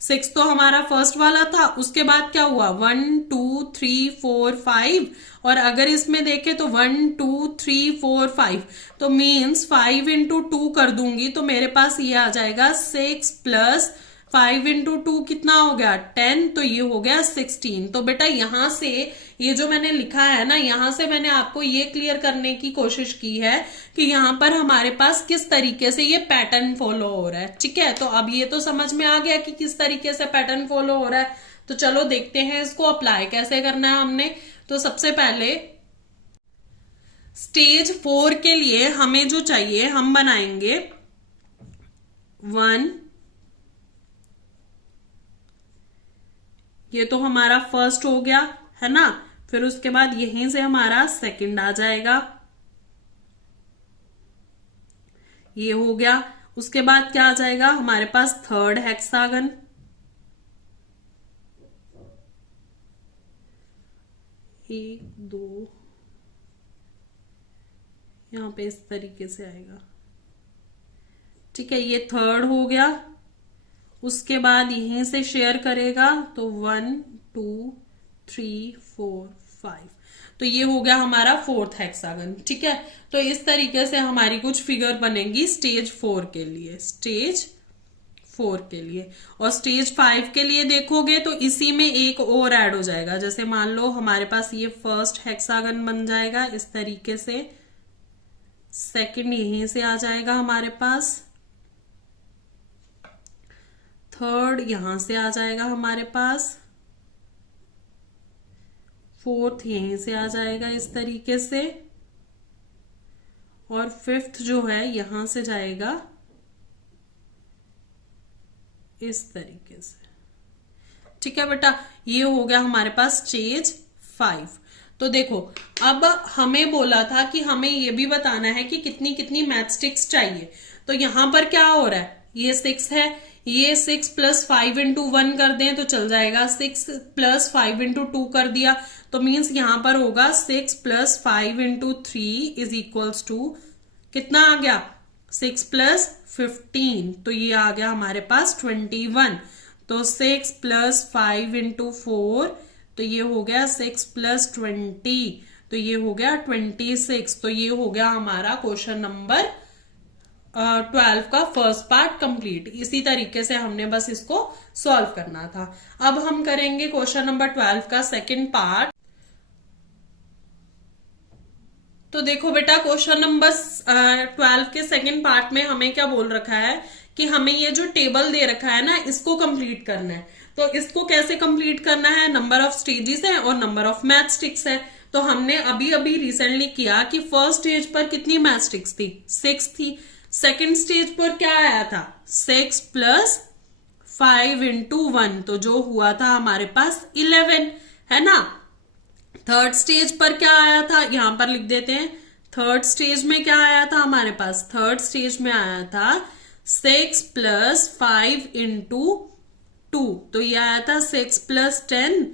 6 तो हमारा फर्स्ट वाला था। उसके बाद क्या हुआ, 1 2 3 4 5, और अगर इसमें देखे तो 1 2 3 4 5, तो मीन्स 5 इंटू 2 कर दूंगी तो मेरे पास ये आ जाएगा 6 प्लस 5 इंटू 2 कितना हो गया, 10, तो ये हो गया 16। तो बेटा यहां से ये जो मैंने लिखा है ना, यहां से मैंने आपको ये क्लियर करने की कोशिश की है कि यहां पर हमारे पास किस तरीके से ये पैटर्न फॉलो हो रहा है। ठीक है, तो अब ये तो समझ में आ गया कि किस तरीके से पैटर्न फॉलो हो रहा है। तो चलो देखते हैं इसको अप्लाई कैसे करना है हमने। तो सबसे पहले स्टेज 4 के लिए हमें जो चाहिए हम बनाएंगे 1, ये तो हमारा फर्स्ट हो गया है ना, फिर उसके बाद यहीं से हमारा सेकंड आ जाएगा, ये हो गया। उसके बाद क्या आ जाएगा हमारे पास थर्ड हेक्सागन, एक दो, यहां पे इस तरीके से आएगा, ठीक है, ये थर्ड हो गया। उसके बाद यहीं से शेयर करेगा तो 1 2 3 4 5, तो ये हो गया हमारा फोर्थ हेक्सागन, ठीक है। तो इस तरीके से हमारी कुछ फिगर बनेंगी स्टेज 4 के लिए, स्टेज 4 के लिए। और स्टेज 5 के लिए देखोगे तो इसी में एक और ऐड हो जाएगा, जैसे मान लो हमारे पास ये फर्स्ट हेक्सागन बन जाएगा इस तरीके से, सेकंड यहीं से आ जाएगा हमारे पास, थर्ड यहां से आ जाएगा हमारे पास, फोर्थ यहीं से आ जाएगा इस तरीके से, और फिफ्थ जो है यहां से जाएगा इस तरीके से, ठीक है बेटा। ये हो गया हमारे पास स्टेज 5। तो देखो अब हमें बोला था कि हमें ये भी बताना है कि कितनी कितनी मैथ स्टिक्स चाहिए। तो यहां पर क्या हो रहा है, ये 6 है, ये 6 + 5 × 1 कर दें तो चल जाएगा, 6 + 5 × 2 कर दिया तो मीन्स यहां पर होगा 6 + 5 × 3 = कितना आ गया, 6 + 15, तो ये आ गया हमारे पास 21। तो 6 + 5 × 4, तो ये हो गया 6 + 20, तो ये हो गया 26। तो ये हो गया हमारा क्वेश्चन नंबर 12 का फर्स्ट पार्ट कंप्लीट। इसी तरीके से हमने बस इसको सॉल्व करना था। अब हम करेंगे क्वेश्चन नंबर 12 का सेकंड पार्ट। तो देखो बेटा क्वेश्चन नंबर 12 के सेकंड पार्ट में हमें क्या बोल रखा है कि हमें ये जो टेबल दे रखा है ना, इसको कंप्लीट करना है। तो इसको कैसे कंप्लीट करना है, नंबर ऑफ स्टेजेस है और नंबर ऑफ मैथ स्टिक्स है। तो हमने अभी अभी रिसेंटली किया कि फर्स्ट स्टेज पर कितनी मैथ स्टिक्स थी, 6 थी। सेकंड स्टेज पर क्या आया था, 6 + 5 × 1, तो जो हुआ था हमारे पास 11, है ना। थर्ड स्टेज पर क्या आया था, यहां पर लिख देते हैं। थर्ड स्टेज में क्या आया था हमारे पास, थर्ड स्टेज में आया था 6 + 5 × 2, तो ये आया था 6 + 10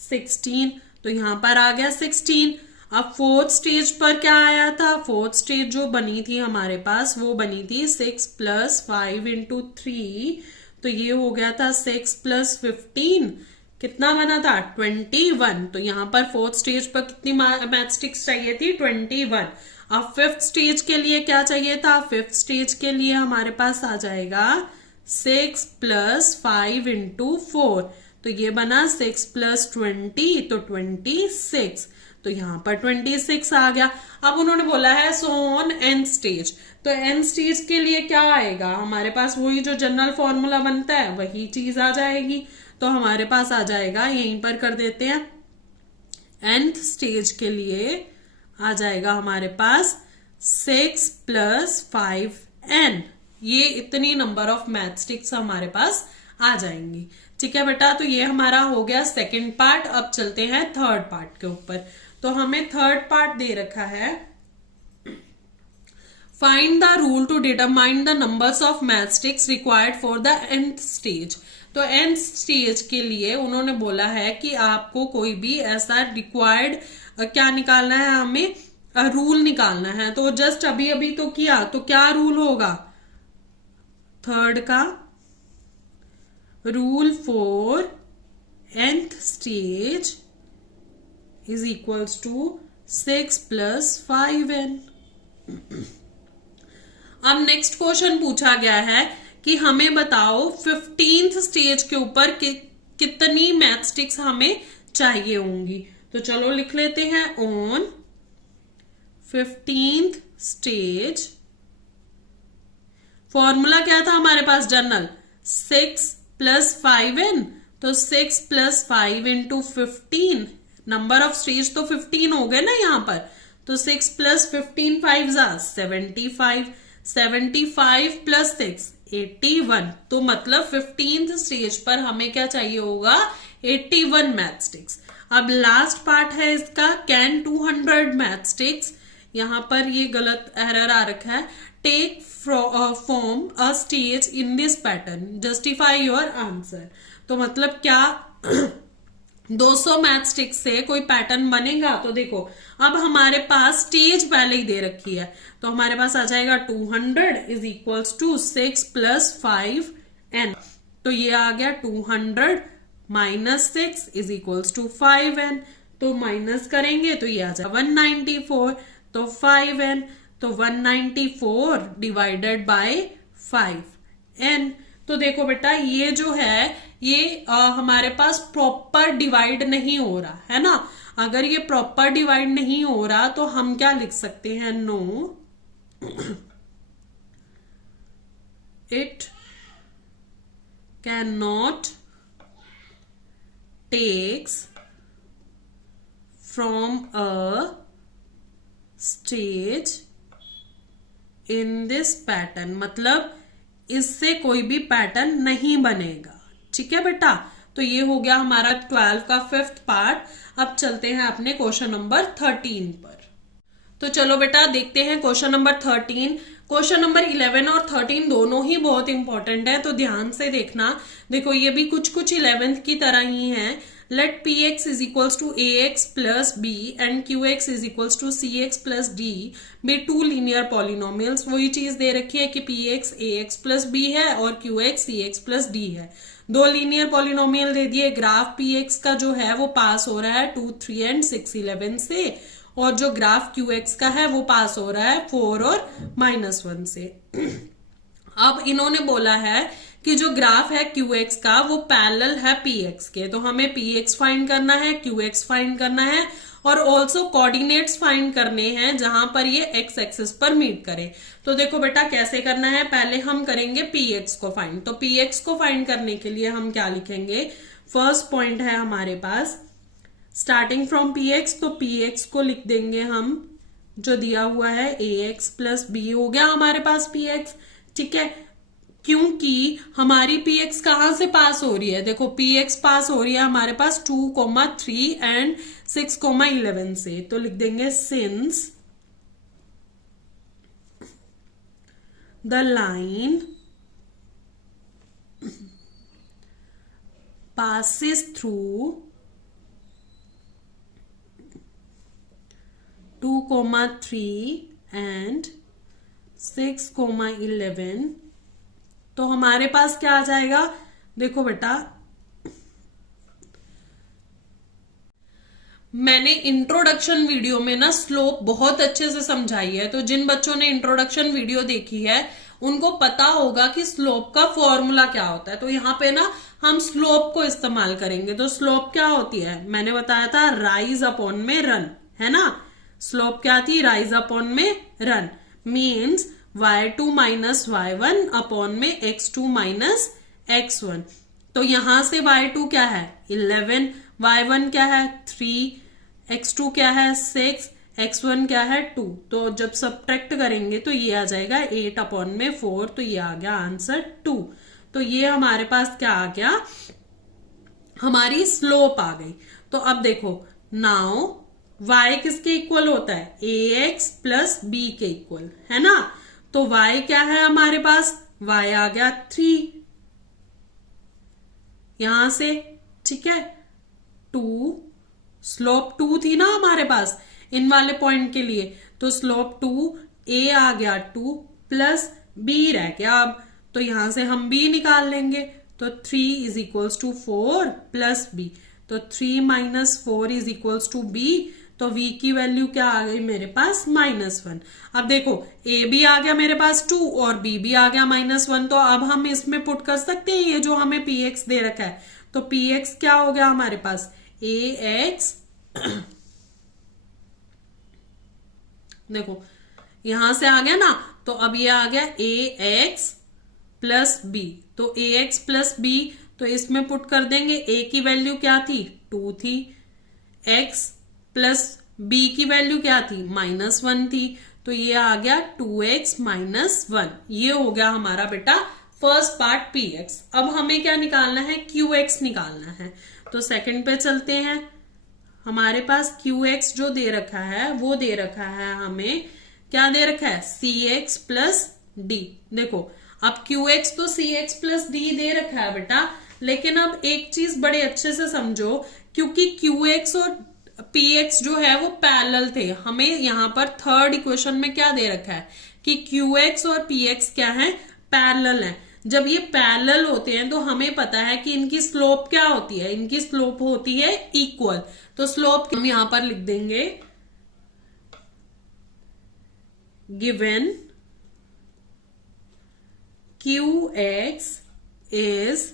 16, तो यहां पर आ गया 16। अब फोर्थ स्टेज पर क्या आया था, फोर्थ स्टेज जो बनी थी हमारे पास वो बनी थी 6 + 5 × 3, तो ये हो गया था 6 + 15, कितना बना था 21। तो यहां पर फोर्थ स्टेज पर कितनी मैथ स्टिक्स चाहिए थी, 21। अब फिफ्थ स्टेज के लिए क्या चाहिए था, फिफ्थ स्टेज के लिए हमारे पास आ जाएगा 6 + 5 × 4, तो ये बना 6 + 20, तो 26, तो यहां पर 26 आ गया। अब उन्होंने बोला है सो ऑन एन स्टेज, तो एन स्टेज के लिए क्या आएगा हमारे पास, वही जो जनरल फॉर्मूला बनता है वही चीज आ जाएगी। तो हमारे पास आ जाएगा, यहीं पर कर देते हैं, nth स्टेज के लिए आ जाएगा हमारे पास 6 + 5n, ये इतनी नंबर ऑफ मैथ स्टिक्स हमारे पास आ जाएंगी। ठीक है बेटा, तो ये हमारा हो गया सेकंड पार्ट। अब चलते हैं थर्ड पार्ट के ऊपर। तो हमें थर्ड पार्ट दे रखा है, find the rule to determine the numbers of matchsticks required for the nth stage. तो nth स्टेज के लिए उन्होंने बोला है कि आपको कोई भी ऐसा रिक्वायर्ड क्या निकालना है, हमें रूल निकालना है। तो जस्ट अभी अभी तो किया, तो क्या रूल होगा, थर्ड का rule for nth stage is equals to 6 + 5n। अब नेक्स्ट क्वेश्चन पूछा गया है कि हमें बताओ 15th स्टेज के ऊपर कितनी मैथ स्टिक्स हमें चाहिए होंगी। तो चलो लिख लेते हैं, ऑन 15th स्टेज, फॉर्मूला क्या था हमारे पास जनरल, 6 + 5n, तो 6 + 5 × 15, नंबर ऑफ स्टेज तो 15 हो गए ना यहाँ पर, तो 6 + 15 5 75, 75 + 6 81, तो मतलब 15th स्टेज पर हमें क्या चाहिए होगा, 81 मैथ स्टिक्स। अब लास्ट पार्ट है इसका, कैन 200 मैथ स्टिक्स, यहां पर ये गलत एरर आ रखा है, take form a stage in this pattern, justify your answer. तो मतलब क्या 200 मैच स्टिक से कोई पैटर्न बनेगा? तो देखो अब हमारे पास स्टेज पहले ही दे रखी है, तो हमारे पास आ जाएगा 200 इज इक्वल्स टू 6 + 5n। तो ये आ गया 200 - 6 इज इक्वल्स टू 5n। तो माइनस करेंगे तो ये आ जाएगा 194, तो 5n, तो 194 डिवाइडेड बाय 5n। तो देखो बेटा ये जो है ये हमारे पास प्रॉपर डिवाइड नहीं हो रहा है ना। अगर ये प्रॉपर डिवाइड नहीं हो रहा तो हम क्या लिख सकते हैं? No it can not takes from a stage in this pattern, मतलब इससे कोई भी पैटर्न नहीं बनेगा। ठीक है बेटा, तो ये हो गया हमारा 12 का 5th पार्ट। अब चलते हैं अपने क्वेश्चन नंबर 13 पर। तो चलो बेटा देखते हैं क्वेश्चन नंबर 13। क्वेश्चन नंबर 11 और 13 दोनों ही बहुत इंपॉर्टेंट है, तो ध्यान से देखना। देखो ये भी कुछ कुछ 11th की तरह ही है। Let px is equals to ax plus b and qx is equals to cx plus d be two linear polynomials। वही चीज दे रखी है कि px ax plus b है और qx cx plus d है। दो लीनियर पॉलिनोमियल दे दिए। ग्राफ px का जो है वो पास हो रहा है 2, 3 एंड 6, 11 से, और जो ग्राफ qx का है वो पास हो रहा है 4 और -1 से। अब इन्होंने बोला है कि जो ग्राफ है qx का वो पैरेलल है px के, तो हमें px फाइंड करना है, qx फाइंड करना है और ऑल्सो कोऑर्डिनेट्स फाइंड करने हैं जहां पर ये x एक्सिस पर मीट करे। तो देखो बेटा कैसे करना है, पहले हम करेंगे px को फाइंड। तो px को फाइंड करने के लिए हम क्या लिखेंगे? फर्स्ट पॉइंट है हमारे पास स्टार्टिंग फ्रॉम px, तो px को लिख देंगे हम जो दिया हुआ है ax + b हो गया हमारे पास px। ठीक है, क्योंकि हमारी px कहां से पास हो रही है? देखो px पास हो रही है हमारे पास 2, 3 एंड 6, 11 से। तो लिख देंगे since the line passes through 2, 3 and 6, 11, तो हमारे पास क्या आ जाएगा? देखो बेटा मैंने इंट्रोडक्शन वीडियो में ना स्लोप बहुत अच्छे से समझाई है, तो जिन बच्चों ने इंट्रोडक्शन वीडियो देखी है उनको पता होगा कि स्लोप का फॉर्मूला क्या होता है। तो यहाँ पे ना हम स्लोप को इस्तेमाल करेंगे। तो स्लोप क्या होती है? मैंने बताया था राइज अपॉन में रन, है ना। स्लोप क्या थी? राइज अपॉन में run means y2 - y1 upon में x2 - x1। तो यहां से y2 क्या है? 11, y1 क्या है? 3, x2 क्या है? 6, x1 क्या है? 2। तो जब सब्ट्रैक्ट करेंगे तो ये आ जाएगा 8 अपॉन में 4, तो ये आ गया आंसर 2। तो ये हमारे पास क्या आ गया? हमारी स्लोप आ गई। तो अब देखो नाउ y किसके इक्वल होता है? ax + b के इक्वल, है ना। तो y क्या है हमारे पास? y आ गया 3 यहां से। ठीक है, 2, स्लोप 2 थी ना हमारे पास इन वाले पॉइंट के लिए, तो स्लोप 2, a आ गया 2 प्लस b रह गया अब, तो यहां से हम b निकाल लेंगे। तो 3 = 4 प्लस b, तो 3 - 4 = b। तो v की वैल्यू क्या आ गई मेरे पास? -1। अब देखो a भी आ गया मेरे पास 2 और b भी आ गया -1, तो अब हम इसमें पुट कर सकते हैं ये जो हमें px दे रखा है। तो px क्या हो गया हमारे पास? ax देखो यहां से आ गया ना, तो अब ये आ गया ax + b। तो ax + b, तो इसमें पुट कर देंगे। a की वैल्यू क्या थी? 2 थी। x + b की वैल्यू क्या थी? -1 थी। तो ये आ गया 2x - 1। ये हो गया हमारा बेटा फर्स्ट पार्ट px। अब हमें क्या निकालना है? qx निकालना है। तो सेकंड पे चलते हैं। हमारे पास qx जो दे रखा है वो दे रखा है हमें क्या दे रखा है, सी एक्स प्लस डी। देखो अब क्यू एक्स तो सी एक्स प्लस डी दे रखा है बेटा, लेकिन अब एक चीज बड़े अच्छे से समझो, क्योंकि क्यू एक्स और पी एक्स जो है वो पैरेलल थे, हमें यहाँ पर थर्ड इक्वेशन में क्या दे रखा है कि क्यू एक्स और पी एक्स क्या है, पैरेलल है। जब ये पैरेलल होते हैं तो हमें पता है कि इनकी स्लोप क्या होती है, इनकी स्लोप होती है इक्वल। तो स्लोप हम यहां पर लिख देंगे, given Q X is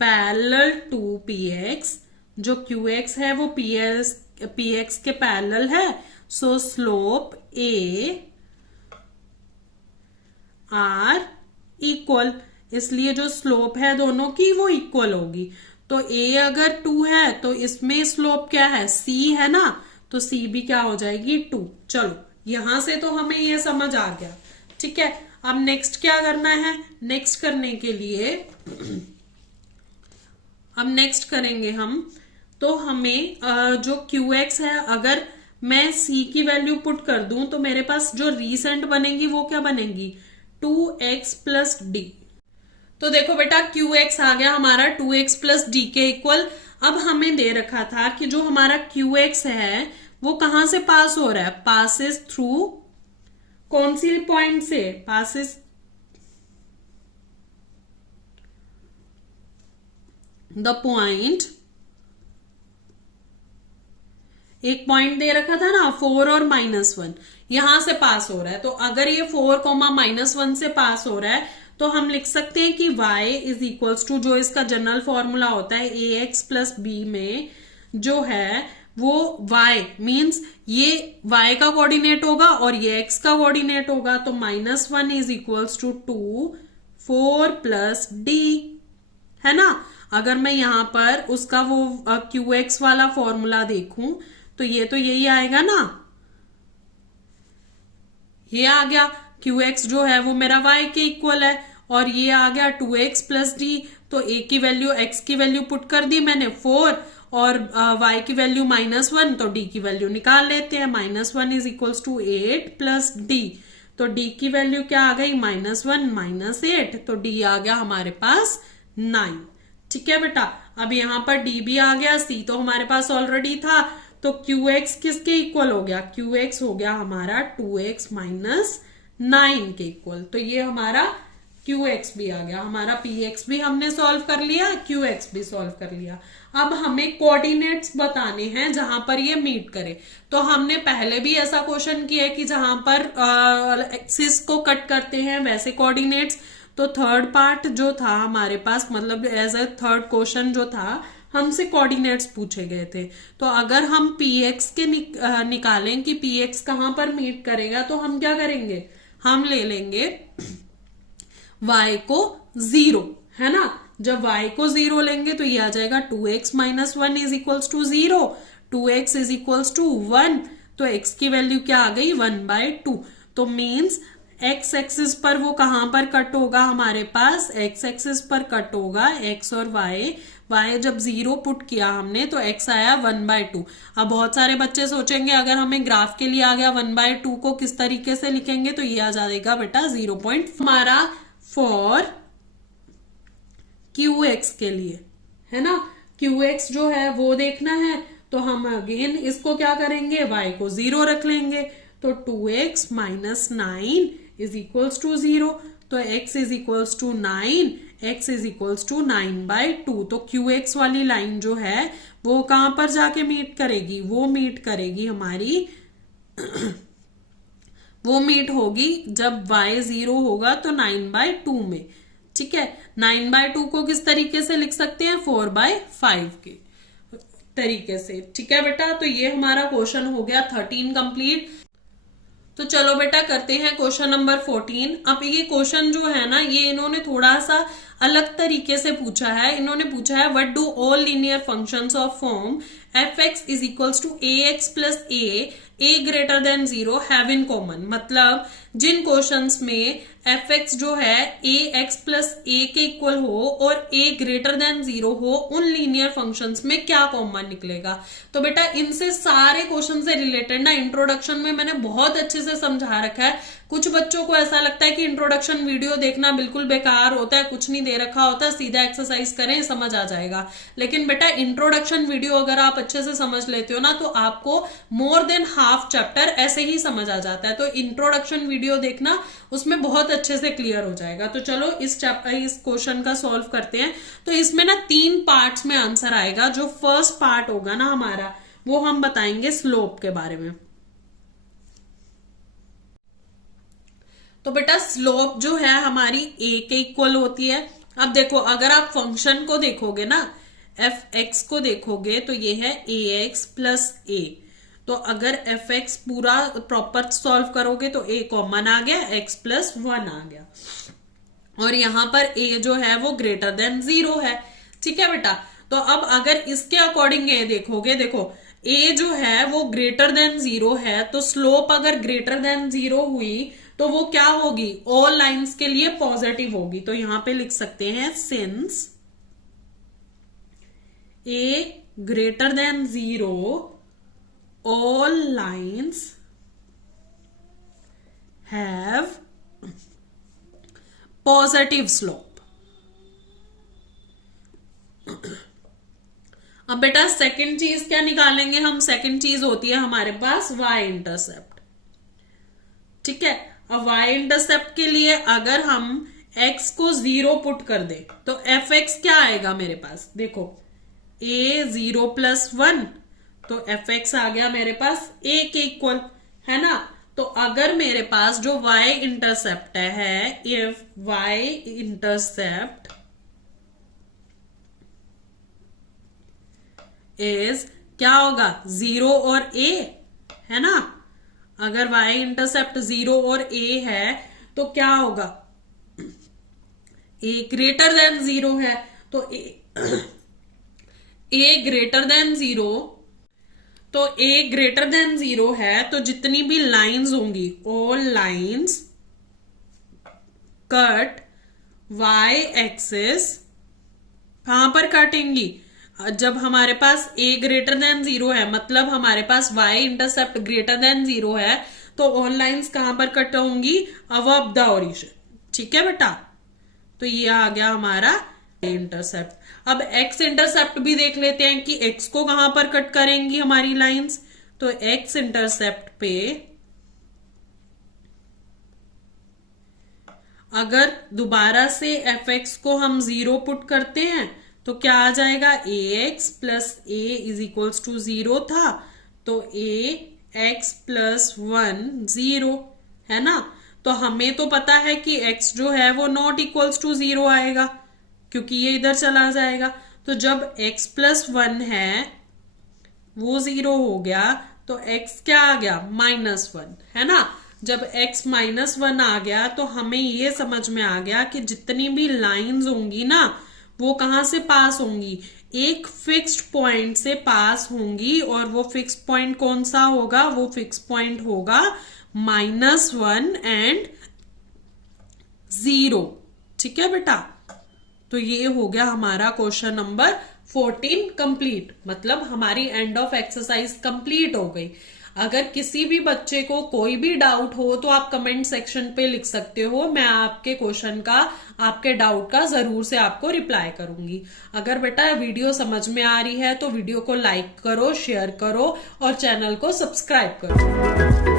parallel to P X, जो क्यू एक्स है वो पी एक्स के पैरेलल है, so slope are equal, इसलिए जो स्लोप है दोनों की वो इक्वल होगी। तो a अगर 2 है तो इसमें स्लोप क्या है, c है ना, तो c भी क्या हो जाएगी 2। चलो यहां से तो हमें ये समझ आ गया, ठीक है। अब नेक्स्ट क्या करना है, नेक्स्ट करने के लिए अब नेक्स्ट करेंगे हम, तो हमें जो QX है अगर मैं C की वैल्यू पुट कर दूं तो मेरे पास जो रीसेंट बनेगी वो क्या बनेगी, 2x प्लस डी। तो देखो बेटा QX आ गया हमारा 2x प्लस डी के इक्वल। अब हमें दे रखा था कि जो हमारा QX है वो कहां से पास हो रहा है, पासिस थ्रू कौन सी पॉइंट से, पासिस द पॉइंट, एक पॉइंट दे रखा था ना 4 और -1, यहां से पास हो रहा है। तो अगर ये 4, -1 से पास हो रहा है तो हम लिख सकते हैं कि y इज इक्वल्स टू, जो इसका जनरल फॉर्मूला होता है ax प्लस बी में जो है वो y मीन्स ये y का कोऑर्डिनेट होगा और ये x का कोऑर्डिनेट होगा, तो -1 is equals to 2 4 plus d, है ना। अगर मैं यहां पर उसका वो QX वाला फॉर्मूला देखूं तो ये तो यही आएगा ना, ये आ गया QX जो है वो मेरा y के इक्वल है, और ये आ गया 2x प्लस डी। तो a की वैल्यू, x की वैल्यू पुट कर दी मैंने 4 और y की वैल्यू -1, तो d की वैल्यू निकाल लेते हैं। -1 is equals to 8 plus d, तो d की वैल्यू क्या आ गई, -1 -8, तो d आ गया हमारे पास 9। ठीक है बेटा, अब यहां पर d भी आ गया, c तो हमारे पास ऑलरेडी था, तो QX किसके इक्वल हो गया, QX हो गया हमारा 2x माइनस 9 के इक्वल। तो ये हमारा QX भी आ गया, हमारा PX भी हमने सॉल्व कर लिया, QX भी सॉल्व कर लिया। अब हमें कोऑर्डिनेट्स बताने हैं जहां पर ये मीट करे। तो हमने पहले भी ऐसा क्वेश्चन किया है कि जहां पर एक्सिस को कट करते हैं वैसे कोऑर्डिनेट्स। तो थर्ड पार्ट जो था हमारे पास, मतलब एज ए थर्ड क्वेश्चन जो था, हमसे कोऑर्डिनेट्स पूछे गए थे। तो अगर हम PX के निकालें कि PX कहां पर मीट करेगा, तो हम क्या करेंगे, हम ले लेंगे y को 0, है ना। जब y को 0 लेंगे तो ये आ जाएगा 2x minus 1 is equals to 0, 2x is equals to 1, तो x की वैल्यू क्या आ गई 1/2। तो मीन्स x एक्सिस पर वो कहां पर कट होगा, हमारे पास x एक्सिस पर कट होगा x और y जब 0 पुट किया हमने तो x आया 1/2। अब बहुत सारे बच्चे सोचेंगे अगर हमें ग्राफ के लिए आ गया 1/2 को किस तरीके से लिखेंगे, तो ये आ जाएगा बेटा 0. हमारा फॉर QX के लिए, है ना, QX जो है वो देखना है। तो हम अगेन इसको क्या करेंगे, y को 0 रख लेंगे, तो 2x minus 9 is equals to 0, तो x is equals to 9, x is equals to 9/2। तो QX वाली लाइन जो है वो कहां पर जाके मीट करेगी, वो मीट करेगी हमारी वो मीट होगी जब y 0 होगा तो 9/2 में। ठीक है, 9/2 को किस तरीके से लिख सकते हैं, 4/5 के तरीके से। ठीक है बेटा, तो ये हमारा क्वेश्चन हो गया 13 कंप्लीट। तो चलो बेटा करते हैं क्वेश्चन नंबर 14। अब ये क्वेश्चन जो है ना, ये इन्होंने थोड़ा सा अलग तरीके से पूछा है। इन्होंने पूछा है what do all linear functions of form fx is equals to ax plus a greater than 0 have in common. मतलब जिन क्वेश्चंस में एफ एक्स जो है ए एक्स प्लस ए के इक्वल हो और ए ग्रेटर देन 0 हो, उन लीनियर फंक्शंस में क्या कॉमन निकलेगा। तो बेटा इनसे सारे क्वेश्चन से रिलेटेड ना इंट्रोडक्शन में मैंने बहुत अच्छे से समझा रखा है। कुछ बच्चों को ऐसा लगता है कि इंट्रोडक्शन वीडियो देखना बिल्कुल बेकार होता है, कुछ नहीं दे रखा होता है, सीधा एक्सरसाइज करें समझ आ जाएगा। लेकिन बेटा इंट्रोडक्शन वीडियो अगर आप अच्छे से समझ लेते हो ना तो आपको मोर देन हाफ चैप्टर ऐसे ही समझ आ जाता है। तो इंट्रोडक्शन वीडियो देखना, उसमें बहुत अच्छे से क्लियर हो जाएगा। तो चलो इस क्वेश्चन का सॉल्व करते हैं। तो इसमें ना 3 पार्ट्स में आंसर आएगा। जो फर्स्ट पार्ट होगा ना हमारा, वो हम बताएंगे स्लोप के बारे में। तो बेटा स्लोप जो है हमारी ए के इक्वल होती है। अब देखो अगर आप फंक्शन को देखोगे ना, एफ एक्स को देखोगे तो ये है ए एक्स प्लस ए। तो अगर एफ एक्स पूरा प्रॉपर सॉल्व करोगे तो ए कॉमन आ गया, एक्स प्लस 1 आ गया, और यहां पर ए जो है वो ग्रेटर देन 0 है। ठीक है बेटा, तो अब अगर इसके अकॉर्डिंग ए देखोगे, देखो ए जो है वो ग्रेटर देन 0 है, तो स्लोप अगर ग्रेटर देन 0 हुई तो वो क्या होगी, ऑल लाइंस के लिए पॉजिटिव होगी। तो यहां पे लिख सकते हैं since A greater than 0 all lines have positive slope। अब बेटा सेकंड चीज क्या निकालेंगे हम, सेकंड चीज होती है हमारे पास y इंटरसेप्ट। ठीक है, अब y इंटरसेप्ट के लिए अगर हम x को 0 पुट कर दे तो एफ एक्स क्या आएगा मेरे पास, देखो a 0 प्लस 1, तो एफ एक्स आ गया मेरे पास ए के इक्वल, है ना। तो अगर मेरे पास जो y इंटरसेप्ट है, इफ y इंटरसेप्ट इज क्या होगा, 0 और a, है ना। अगर y इंटरसेप्ट 0 और a है तो क्या होगा, a ग्रेटर देन 0 है। तो a ग्रेटर देन 0, तो a ग्रेटर देन 0 है, तो जितनी भी लाइंस होंगी, all lines cut y axis कहां पर काटेंगी, जब हमारे पास a ग्रेटर देन 0 है, मतलब हमारे पास y इंटरसेप्ट ग्रेटर देन 0 है, तो ऑल लाइंस कहां पर कट होंगी, अबव द ओरिजिन। ठीक है बेटा, तो ये आ गया हमारा इंटरसेप्ट। अब x इंटरसेप्ट भी देख लेते हैं कि x को कहां पर कट करेंगी हमारी लाइंस। तो x इंटरसेप्ट पे अगर दोबारा से एफ एक्स को हम 0 पुट करते हैं तो क्या आ जाएगा, a x plus a is equals to 0 था, तो ए एक्स प्लस 1 0, है ना। तो हमें तो पता है कि x जो है वो नॉट इक्वल्स टू 0 आएगा, क्योंकि ये इधर चला जाएगा। तो जब x प्लस 1 है वो 0 हो गया, तो x क्या आ गया, -1, है ना। जब x -1 आ गया तो हमें ये समझ में आ गया कि जितनी भी लाइंस होंगी ना वो कहां से पास होंगी, एक फिक्स्ड पॉइंट से पास होंगी, और वो फिक्स्ड पॉइंट कौन सा होगा, वो फिक्स्ड पॉइंट होगा -1 एंड 0। ठीक है बेटा, तो ये हो गया हमारा क्वेश्चन नंबर 14 कंप्लीट, मतलब हमारी एंड ऑफ एक्सरसाइज कंप्लीट हो गई। अगर किसी भी बच्चे को कोई भी डाउट हो तो आप कमेंट सेक्शन पे लिख सकते हो, मैं आपके क्वेश्चन का, आपके डाउट का जरूर से आपको रिप्लाई करूंगी। अगर बेटा वीडियो समझ में आ रही है तो वीडियो को लाइक करो, शेयर करो और चैनल को सब्सक्राइब करो।